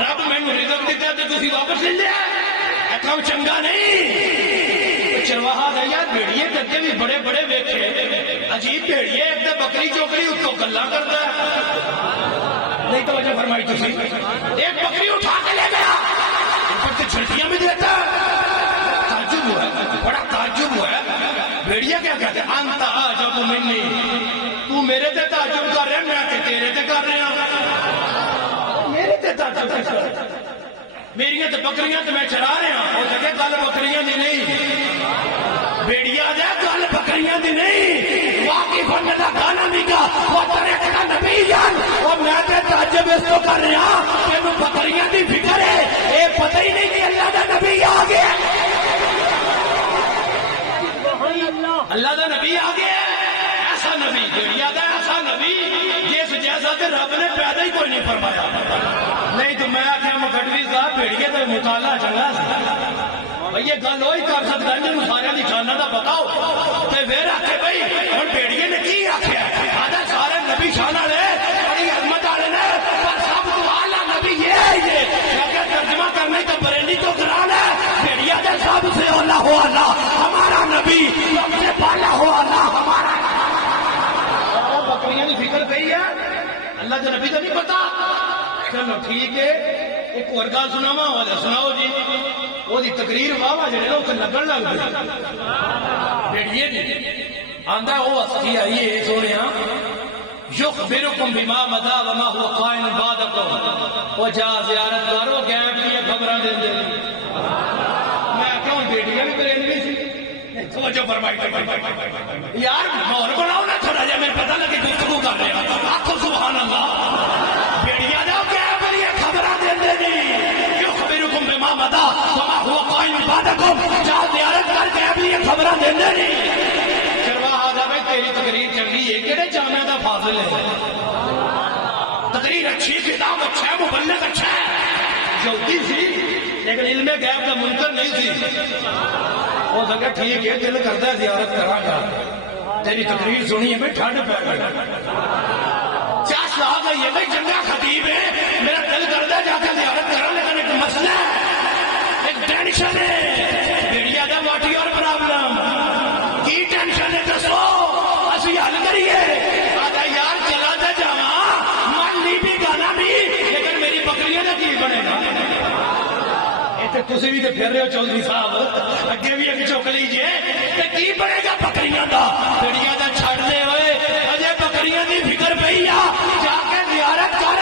رب میں رزق دیتا ہے تو تسی واپس لے لیا یہ کام چنگا نہیں چرواہا گیا بھیڑیے کرتے بھی بڑے بڑے ویکھے عجیب بھیڑیے ایک دے بکری چوکری اس کو گلا کرتا ہے نہیں توجہ فرمائی تھی ایک بکری اٹھا کے لے گیا اوپر سے چھڑکیاں بھی دیتا ہے تعجب ہوا ہے بڑا تعجب ہوا ہے بھیڑیا کیا کہتے ہیں انت عجب منی تو میرے تے تعجب کر رہے ہیں میں تیرے تے کر رہے ہیں میرے تے تعجب کر رہے ہیں میریاں تے بکریاں تے میں چرا رہے ہیں وہ جگہ گل بکریاں دی نہیں بھیڑیا دے گل بکریاں دی نہیں واقعی بننے دا گانا نہیں گا وہ طریقے کا نبی جان اور میں تے تعجب اس کو کر رہا کہ میں بکریاں دی فکر ہے اے پتہ ہی نہیں کہ اللہ دا نبی آ گیا اللہ دا نبی آ گیا ایسا نبی بھیڑیا دا ایسا نبی جس جیسا تے رب نے پیدا ہی کوئی نہیں فرمایا نہیں تو میں آخیا مکھڈوی صاحب بھیڑیے تے مطالعہ چنگا سی بھائی یہ گل وہی کر سکتا ہے جن سارے کی خانہ کا بتاؤ تے پھر آخے بھائی ہوں بھیڑیے نے کی آخیا آدھا سارے نبی شان والے بڑی عظمت والے نے پر سب تو اعلیٰ نبی یہ ہے یہ اگر ترجمہ کرنے تو بریلی تو قرآن ہے بھیڑیا کے سب سے اولا ہو اللہ ہمارا نبی سب سے بالا ہو اللہ ہمارا بکریاں کی فکر گئی ہے اللہ کے نبی تو نہیں پتا چلو ٹھیک ہے ایک اور گل سناوا والے سناؤ جی وہ تقریر واہ واہ جڑے لوگ لگن لگ گئے بھیڑیے جی آندا وہ ہستی آئی ہے سونے یخبرکم بما مضى وما هو قائم بعدکم وہ جا زیارت کرو غیب کی خبراں دیندے میں کہوں بھیڑیاں بھی بریلوی سی توجہ فرمائی یار ماحول بناؤ نا تھوڑا جہا میرے پتہ لگے گفتگو کر رہے ہیں آخو سبحان اللہ بھیڑیاں دا غیب کی خبراں دیندے نہیں یخبرکم بما مضى وما هو قائم بعدکم جا زیارت کر غیب کی خبراں دیندے نہیں چرواہا دا بھائی تیری تقریر چنگی ہے کہڑے جامعہ دا فاضل ہے تقریر اچھی کتاب اچھا ہے مبلغ اچھا ہے یہودی سی لیکن علم غیب کا منکر نہیں سی. وہ سکا ٹھیک ہے دل کرتا ہے زیارت کرا گا. تیری تقریر سنی ہے میں ٹھنڈ پہ گئی. چاش آ گئی ہے بھائی چنگا خطیب ہے میرا دل کرتا ہے جا کے زیارت کرا لیکن ایک مسئلہ ہے ایک ٹینشن ہے بیڑیا دا واٹی اور پرابلم کی ٹینشن ہے دسو اسی حل کریے. آدھا یار چلا جا جاواں من لی بھی گانا بھی لیکن میری بکریاں دا کی بنے گا. تسی بھی تو پھر رہے ہو چودھری صاحب اگے بھی ایک چک لیجیے تے کی بنے گا بکریاں دا. بیڑیا دا چھڑ دے ہوئے اجے بکریاں دی فکر پئی آ جا کے زیارت کر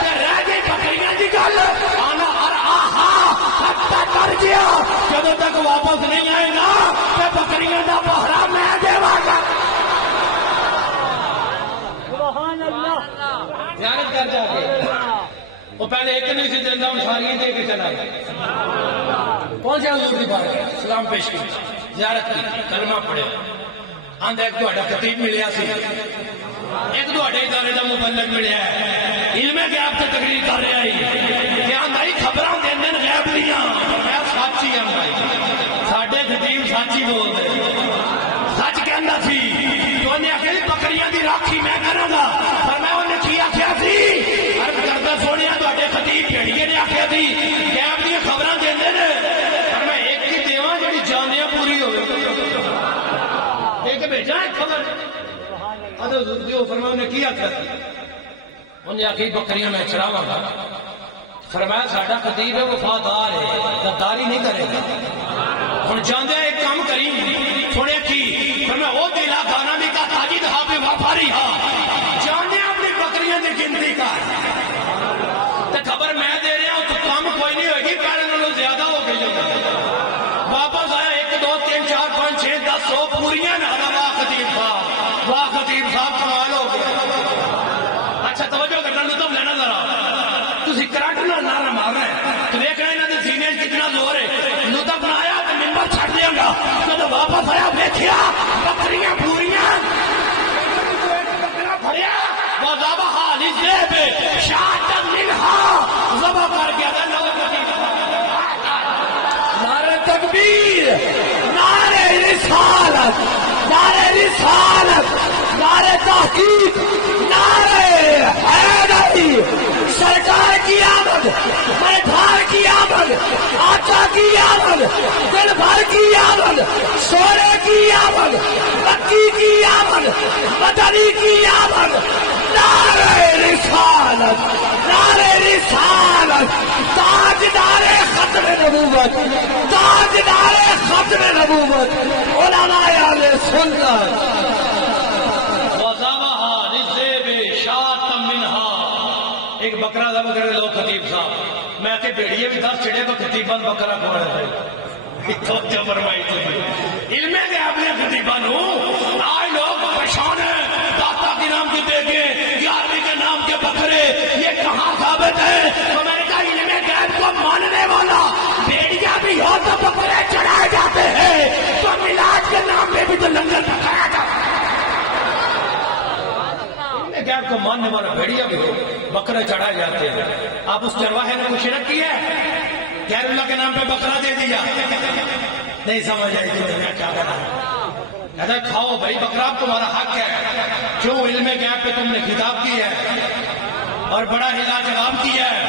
تے رہ گئی بکریاں دی گل. آنا ہر آہا ہتھا کر گیا جدوں تک واپس نہیں آئے گا تے بکریاں دا پہرا میں دیواں گا. سبحان اللہ. زیارت کر جا کے وہ پہلے ایک نہیں سی دینا ہوں ساری دے کے چلا گیا. پہنچا حضور کی بارگاہ سلام پیش کی زیارت کی کلمہ پڑھیا. آندا ایک تہاڈا خطیب ملیا سی ایک تہاڈے ادارے دا مبلغ ملیا ہے علم غیب تے تقریر کر رہا ہے کہ آندا ہی خبراں دیندے نے غیب دیاں. میں سچ ہی آندا ساڈے خطیب سچ ہی بول دے سچ کہندا سی. تو انہیں آخیا بکریاں دی راکھی میں کراں گا پر میں انہیں کی آخیا سی عرض کردا سونیا تہاڈے خطیب بھیڑیے نے آخیا سی غیب دی خبراں دیندے نے پر میں ایک ہی دیواں جڑی جانیاں پوری ہوے. ایک بھیجا ایک خبر ادھر حضور دیو فرمایا انہیں کی آخیا سی انہیں آخی بکریاں میں چراواں گا. فرمایا ساڈا خطیب ہے وفادار ہے غداری نہیں کرے گا. ہن جاندے ایک کام کری تھوڑے کی فرمایا او دلا گانا بھی کا تاجد ہا پہ وفاری ہا جانے اپنی بکریاں دی گنتی کر تے خبر میں دے رہا ہوں تو کام کوئی نہیں ہوئے گی پہلے نالوں زیادہ ہو گئی. واپس آیا 1 2 3 4 5 6 10 100 پوریاں نہ واہ خطیب صاحب واہ خطیب صاحب کمال ہو گیا. اچھا توجہ کرنا لطف لینا ذرا تسی کرنٹ نہ نعرہ مارنا ہے تو دیکھ رہے انہاں دے سینے کتنا زور ہے. لطف نہ آیا تو منبر چھڈ دیاں گا. جب واپس آیا دیکھیا بکریاں پوریاں بکرا پھڑیا وذبح للذئب شاة منها ذبح کر گیا تھا. نعرہ تکبیر نعرہ رسالت نعرہ رسالت نعرہ تحقیق نعرہ حیدری سرکار کی آمد مردار کی آمد آقا کی آمد دل بھر کی آمد سورے کی آمد مکی کی آمد مدنی کی آمد نعرہ رسالت نعرہ رسالت تاجدار ختم نبوت تاجدار ختم نبوت علماء اہل سنت. ایک بکرا دا بکرے لوگ خطیب صاحب میں کہ بیڑیے بھی 10 چڑے کو خطیبان بکرا کھوڑا ہے توجہ فرمائی تھی علم کے اپنے خطیبان ہوں آج لوگ پریشان ہیں داتا کے نام کے دیکھے 11ویں کے نام کے بکرے یہ کہاں ثابت ہے. تو میں نے کہا علم غیب کو ماننے والا بیڑیا بھی ہو تو بکرے چڑھائے جاتے ہیں تو میلاد کے نام پہ بھی تو لنگر پکایا جاتا ہے. غیب کو ماننے والا بھیڑیا بھی ہو بکرے چڑھائے جاتے ہیں. آپ اس چرواہے نے کچھ شرک کیا ہے غیر اللہ کے نام پہ بکرا دے دیا نہیں سمجھ آئی تو میں کیا کرا کہتا کھاؤ بھائی بکرا تمہارا حق ہے. کیوں علم غیب پہ تم نے خطاب کیا ہے اور بڑا ہلا جواب کیا ہے.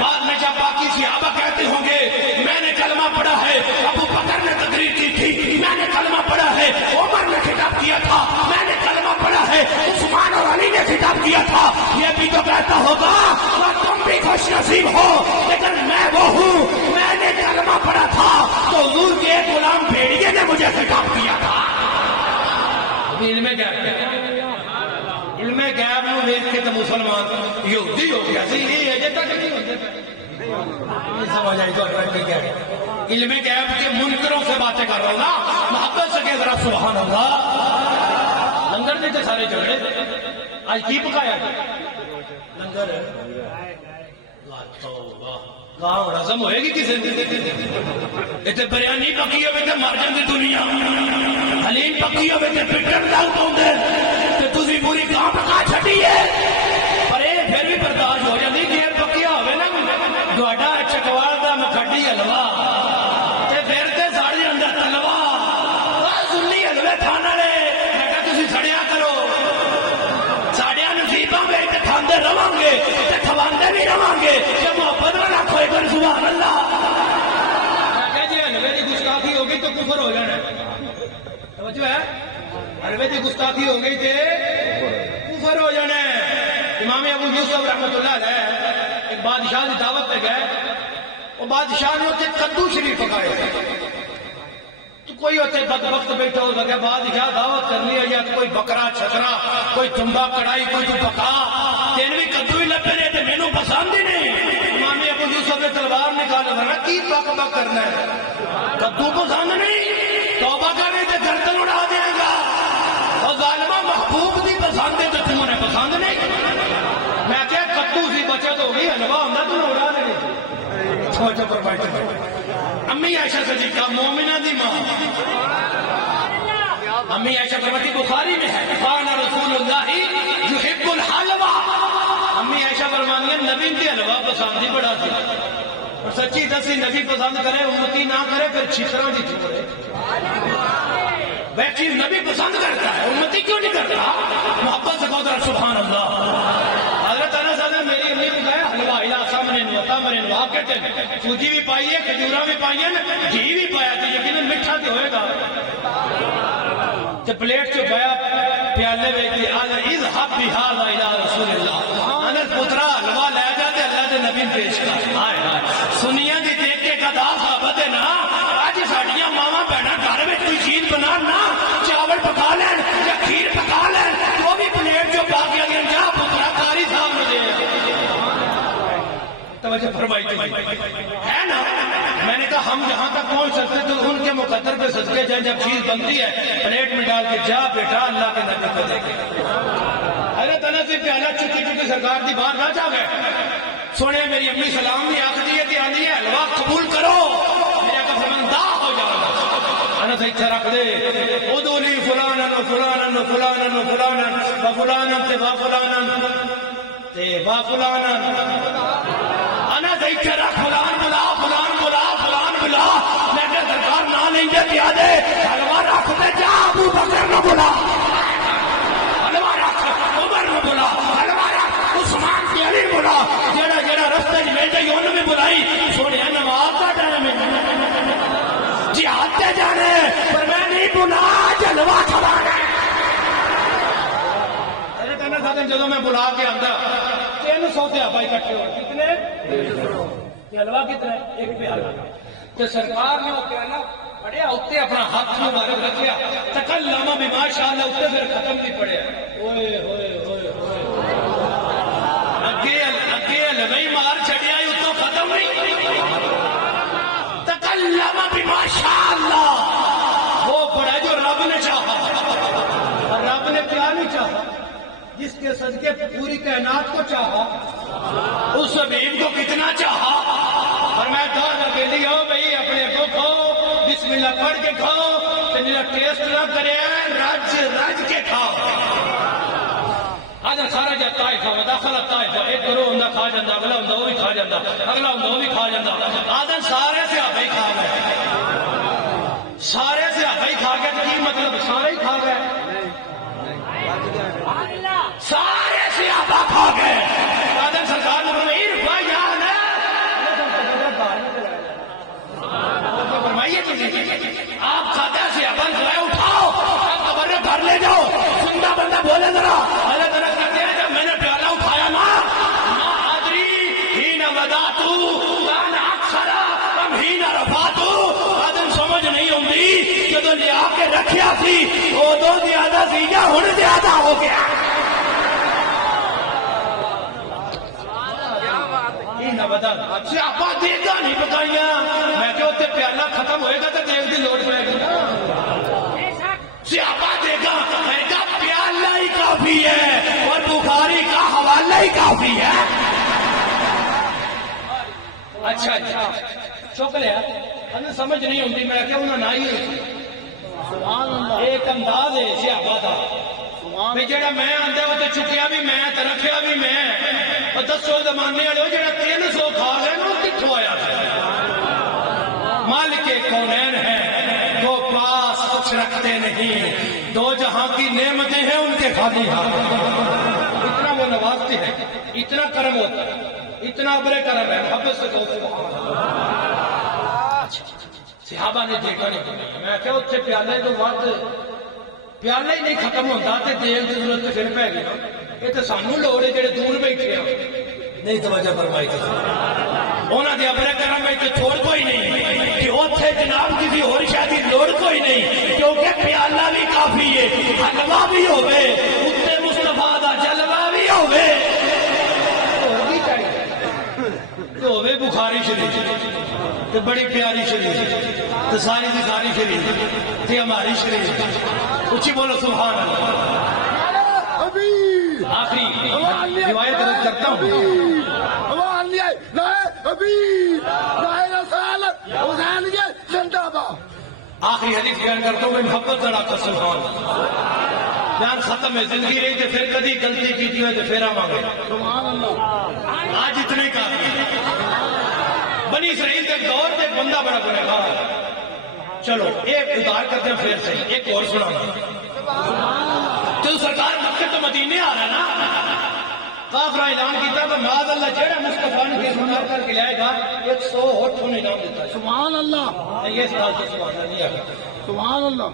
بعد میں جب باقی صحابہ کہتے ہوں گے میں نے کلمہ پڑھا ہے ابو بکر نے تقریر کی تھی میں نے کلمہ پڑھا ہے عمر نے خطاب کیا تھا میں نے کلمہ پڑھا ہے عثمان اور علی نے خطاب کیا تھا. یہ بھی تو کہتا ہوگا اور تم بھی خوش نصیب ہو لیکن میں وہ ہوں میں نے کلمہ پڑھا تھا تو حضور کے غلام بھیڑیے نے مجھے خطاب کیا تھا. علم غیب علم غیب نو دیکھ کے تو مسلمان یہودی ہو گیا سی. یہ اجے تک نہیں ہوتے سمجھ آئی تو علم غیب کے منکروں سے باتیں کر رہا ہوں نا محبت سے کہ ذرا سبحان اللہ. لنگر میں تھے سارے جھگڑے آج کی پکایا لنگر کہاں رسم ہوئے گی کسی اتنے بریانی پکی ہوئے تھے مر جاندی دنیا حلیم پکی ہوئے تھے پٹن ڈال پاؤں تھی پوری کہاں پکا چھٹی ہے پر یہ پھر بھی برداشت ہو جاتی گیر پکیا ہوئے نا چکوال کا مکھڈی ہے گے جب محبت نہ رکھو ایک بار سبحان اللہ. میں جی حلوے کی گستاخی ہو گئی تو کفر ہو جانا ہے. توجہ ہے؟ حلوے کی گستاخی ہو گئی تھے کفر ہو جانا ہے. امام ابو یوسف رحمۃ اللہ علیہ ایک بادشاہ کی دعوت پہ گئے. وہ بادشاہ نے ہوتے کدو شریف پکائے. تو کوئی ہوتے بدبخت بیٹھا ہو سکے بادشاہ دعوت کرنی ہے یا کوئی بکرا چھکرا کوئی تمبا کڑائی کوئی تو پکا تین بھی کدو ہی لبے نے تو مینوں پسند ہی نہیں. امام ابو یوسف نے تلوار نکال ورنہ کی پک بک کرنا ہے. کدو پسند نہیں توبہ کرنے سے گردن اڑا دے گا. اور ظالمہ محبوب دی پسند ہے تو تمہیں نے پسند نہیں. میں کیا کدو سی بچت ہو گئی حلوہ ہوں تو اڑا دے. سوچو فرمائے امی عائشہ صدیقہ مومنہ دی ماں امی عائشہ فرماتی بخاری میں ہے کان رسول اللہ یحب الحلوہ. امی عائشہ فرمانی ہے نبی دی حلوہ پسند ہی بڑا تھا. اور سچی دسی نبی پسند کرے امتی نہ کرے پھر چھتروں دی چھوڑے. وہ چیز نبی پسند کرتا ہے امتی کیوں نہیں کرتا؟ محبت سے کہو سبحان اللہ. حضرت انس حضرت میری امی نے کہا حلوہ الہ سامنے نوتا مرے نوا کہتے ہیں سوجی بھی پائی ہے کھجورا بھی پائی ہے گھی بھی پایا تو یقیناً میٹھا تو ہوئے گا. تو پلیٹ جو پایا پیالے میں اذهب بهذا الى رسول اللہ. انس پترا حلوہ لے جاتے اللہ کے نبی پیش کر. ہائے ہائے سنیاں دی دیکھ کے قضا ثابت ہے نا. اج ساڈیاں ماواں بہناں گھر میں کوئی چیز بنا نہ چاول پکا لین یا کھیر پکا لین وہ بھی پلیٹ جو پا کے اگے جا پترا قاری صاحب نے دے. توجہ فرمائی تھی ہے نا. میں نے کہا ہم جہاں تک پہنچ سکتے تو ان کے مقدر پہ صدقے جائیں. جب چیز بنتی ہے پلیٹ میں ڈال کے جا بیٹا اللہ کے نبی کو دے کے. حضرت انس سے پیالہ چکی چکی سرکار دی باہر نہ جا گئے. سونے میری امی سلام بھی آخ دی ہے کہ آنی ہے حلوہ قبول کرو میرا کا فرمندہ ہو جاؤ. انس اتھے رکھ دے ادولی فلانا و فلانا و فلانا و فلانا و فلانا تے با فلانا تے با فلانا. انس اتھے رکھ فلان بلا فلان بلا فلان بلا. میں کہ سرکار نہ نہیں دے کیا دے حلوہ رکھ دے جا ابو بکر نہ بلا حلوہ رکھ عمر نہ بلا حلوہ رکھ عثمان کی علی بلا جڑا جڑا رستے میں تے انہوں نے بلائی. سونے نماز کا ٹائم ہے جہاد تے جانے پر میں نہیں بلا حلوہ کھوانا. جدو میں بلا کے آتا 300 صحابہ اکٹھے ہوئے. کتنے حلوہ کتنا ایک پیالہ. تو سرکار نے وہ پیالہ پڑھیا اتنے اپنا ہاتھ مبارک رکھیا تکلم بما شاء اللہ اتنے پھر ختم بھی پڑھیا. اوئے ہوئے ہوئے اگے حلوی مار چڑیا اتوں ختم نہیں. تکلم بما شاء اللہ وہ پڑھا جو رب نے چاہا. اور رب نے کیا نہیں چاہا؟ جس کے صدقے پوری کائنات کو چاہا اس حبیب کو کتنا چاہا. اور میں دعا کے لیے ہو بھائی اپنے کو کھاؤ بسم اللہ پڑھ کے کھاؤ تو میرا ٹیسٹ نہ کرے رج رج کے کھاؤ. آج سارا جا طائفہ داخلہ طائفہ ایک گروہ ہوں کھا جاتا اگلا ہوں وہ بھی کھا جاتا اگلا ہوں وہ بھی کھا جاتا. آدھا سارے سے آپ ہی کھا گئے سارے سے آپ ہی کھا گئے. کی مطلب سارے ہی کھا گئے سارے سے آپ کھا گئے. آدھا سرکار نے فرمائی رفا یاد ہے فرمائیے آپ کھاتے سے اپن سوائے اٹھاؤ آپ قبر میں گھر لے جاؤ. زندہ بندہ بولے ذرا اللہ تعالیٰ کہتے ہیں جب میں نے پیالہ اٹھایا نا ما ادری ہی نہ وداتو کان اکثرا ہم ہی نہ رفاتو. آدم سمجھ نہیں ہوندی جدو لیا کے رکھیا سی ادو زیادہ سی یا ہن زیادہ ہو گیا. سیاپا دیکھا نہیں پکائیاں. میں کہ اتنے پیالہ ختم ہوئے گا تو دیکھ دی لوٹ پائے گی. سیاپا دیکھا میں کہا پیالہ ہی کافی ہے اور بخاری کا حوالہ ہی کافی ہے. اچھا اچھا چک لیا ہمیں سمجھ نہیں ہوتی. میں کہ انہوں نے ایک انداز ہے سیاپا کا جڑا میں آدھا وہ تو چکیا بھی میں رکھیا بھی میں. دسو زمانے والے جڑا 300 کھا گئے نا کتوں آیا؟ مالک کونین ہے وہ پاس کچھ رکھتے نہیں. دو جہاں کی نعمتیں ہیں ان کے خالی ہاتھ. اتنا وہ نوازتے ہیں اتنا کرم ہوتا ہے اتنا ابر کرم ہے محبت سے کہو سبحان اللہ۔ صحابہ نے دیکھا نہیں، میں کہا اتنے پیالے تو بعد پیالہ ہی نہیں ختم ہوتا تے تیل کی ضرورت تو پھر پہ گئی، یہ تو سانو لوڑ ہے جڑے دور بیٹھے ہیں نہیں توجہ فرمائی تو انہوں نے ابر کرم میں تو چھوڑ کوئی نہیں کہ اتنے جناب کسی اور شاید کی لوڑ کوئی نہیں، کیونکہ پیالہ بھی کافی ہے، حلوہ بھی ہوئے اتنے مصطفیٰ دا جلوہ بھی ہوئے تو ہوئے بخاری شریف تو بڑی پیاری شریف تو ساری کی ساری شریف تھی ہماری شریف، اچھی بولو سبحان اللہ۔ آخری روایت رد کرتا ہوں، آخری حدیث بیان کرتا ہوں، میں محبت لڑا کر سبحان اللہ۔ بیان ختم ہے، زندگی رہی تو پھر کدی غلطی کی تھی تو پھر مانگے آج اتنے کا بنی اسرائیل کے دور میں بندہ بڑا گنہگار۔ چلو ایک ادار کرتے ہیں پھر صحیح، ایک اور سنانا تو سرکار مکہ تو مدینے آ رہا نا، کافر اعلان کیتا کہ معاذ اللہ جڑا مصطفیٰ نے گرفتار کر کے لائے گا 100 ہوٹھ انہیں انعام دیتا ہے۔ سبحان اللہ، نہیں یہ سال سے سبحان اللہ نہیں آگا، سبحان اللہ۔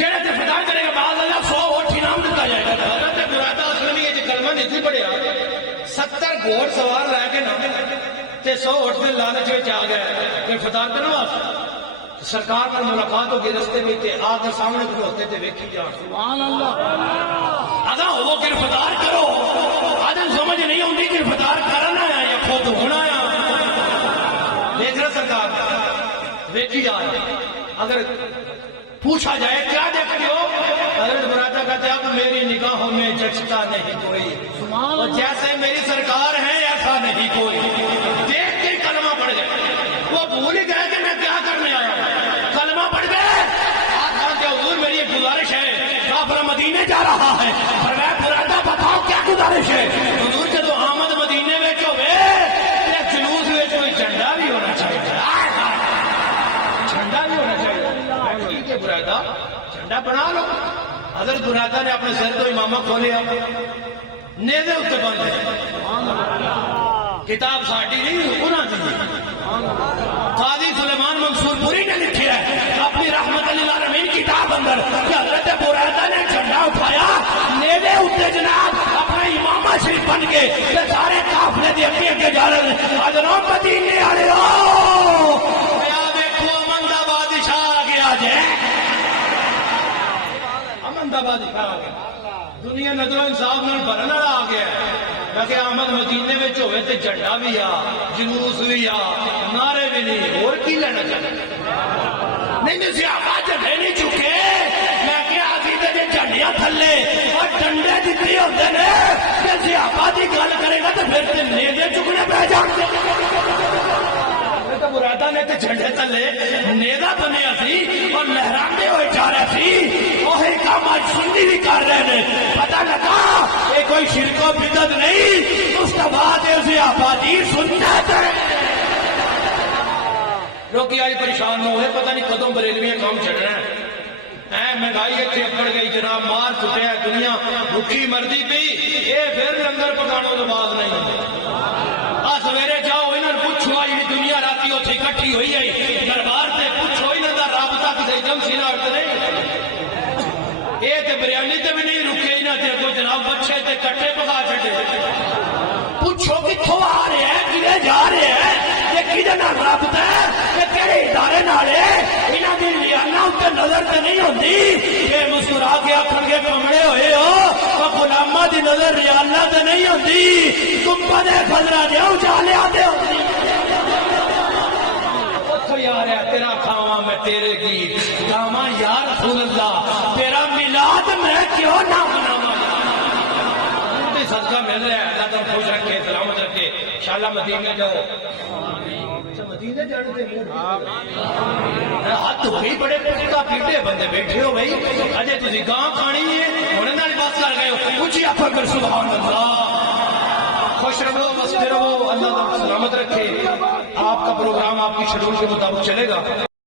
جڑا گرفتار کرے گا معاذ اللہ 100 ہوٹھ انعام دیتا جائے گا۔ حضرت برادہ اسلمی یہ جو کلمہ نہیں پڑھیا 70 گھوڑ سوار لے کے نام تے 100 ہوٹھ دے لالچ میں آ گئے گرفتار کرنے واسطے، سرکار پر ملاقات ہو گئی رستے میں تے آ کے سامنے کھلوتے تے ویکھی جا سبحان اللہ۔ اگر وہ گرفتار کرو آدم سمجھ نہیں ہوتی گرفتار کرنا ہے یا خود ہونا ہے، دیکھ رہا سرکار ویکھی جا رہی۔ اگر پوچھا جائے کیا دیکھتے ہو، حضرت براتا کہتے اب میری نگاہوں میں جچتا نہیں کوئی، اور جیسے میری سرکار ہے ایسا نہیں کوئی۔ دیکھ کے کلمہ پڑھ گئے، وہ بھول ہی گئے کہ میں کیا کرنے آیا ہوں، کلمہ پڑھ گئے۔ آپ کہتے حضور میری ایک گزارش ہے، کافر مدینے جا رہا ہے، فرمایا براتا بتاؤ کیا گزارش ہے؟ حضور جب آمد مدینے میں جو ہوئے جلوس میں کوئی جھنڈا بھی ہونا چاہیے، جھنڈا بھی ہونا چاہیے۔ ٹھیک ہے براتا جھنڈا بنا لو۔ حضرت براتا نے اپنے سر تو امامہ کھولیا، نیزے اتنے بند ہے، کتاب ساٹھی نہیں انہاں دی، قاضی سلیمان منصور پوری نے لکھی ہے اپنی رحمت للعالمین کتاب اندر کہ حضرت براتا نے جھنڈا اٹھایا، نیزے اتنے جناب اپنا امامہ شریف بن کے سارے قافلے دے اگے اگے جا رہے ہیں۔ حضرات مدینے والے ہو بادشاہ آ گیا جائے، امن دا بادشاہ آ گیا، دنیا نظر انصاف نال بھرن والا آ گیا۔ میں کہ احمد مدینے میں ہوئے تے جھنڈا بھی آ، جلوس بھی آ، نعرے بھی نہیں، اور کی لینا چاہتے نہیں صحابہ جھنڈے نہیں چکے۔ میں کہ عقیدے دے جھنڈیاں تھلے اور ڈنڈے دیتے ہوتے نے کہ صحابہ دی گل کرے گا تو پھر تے نیزے چکنے پہ جانتے۔ براتا نے تے جھنڈے تلے نیزا بنیا سی اور لہراندے ہوئے جا رہے سی، وہی کام آج سنی بھی کر رہے ہیں۔ پتہ لگا یہ کوئی شرک و بدعت نہیں، مصطفیٰ دے صحابہ دی سنت ہے۔ روکی آج پریشان نہ ہوئے، پتہ نہیں کدوں بریلویاں کام چڑھ رہے ہیں، مہنگائی اتنے اکڑ گئی جناب، مار چکے دنیا بھوکی مردی پی، یہ پھر لنگر پکانے تو بعد نہیں ہوتے۔ سویرے جاؤ انہوں نے پوچھو آئی دنیا راتی اتنے اکٹھی ہوئی ہے دربار سے، پوچھو انہوں کا رابطہ کسی جم سینا اٹھ نہیں، یہ تو بریانی تے بھی نہیں رکے، انہوں نے کوئی جناب بچے تے کٹے پکا چھٹے۔ پوچھو کتوں آ رہے ہیں، کدھر جا رہے ہیں، یہ کدھر نال رابطہ ہے، یہ کہڑے ادارے نال ہے، انہوں کی لیانا اتنے نظر تے نہیں ہوتی۔ یہ مسکرا کے آخر کے کمڑے ہوئے ہو، غلامہ دی نظر ریالہ تے نہیں ہوتی، تم پدے فضلہ دے اجالے آتے ہوتی۔ اتھو یار ہے تیرا کھاواں میں تیرے گیت گاواں یا رسول اللہ، تیرا میلاد میں کیوں نہ مناواں۔ صدقہ مل رہا ہے، اللہ تم خوش رکھے سلامت رکھے، انشاءاللہ مدینے جاؤ۔ مدینے جانے کے ہاتھ ہوئی بڑے پکا پیٹے بندے بیٹھے ہو بھائی، اجے تسی گاں کھانی ہے ہونے نال بس کر گئے ہو، اونچی آکھو کر سبحان اللہ۔ خوش رہو بستے رہو، اللہ تم سلامت رکھے۔ آپ کا پروگرام آپ کی شیڈول کے مطابق چلے گا۔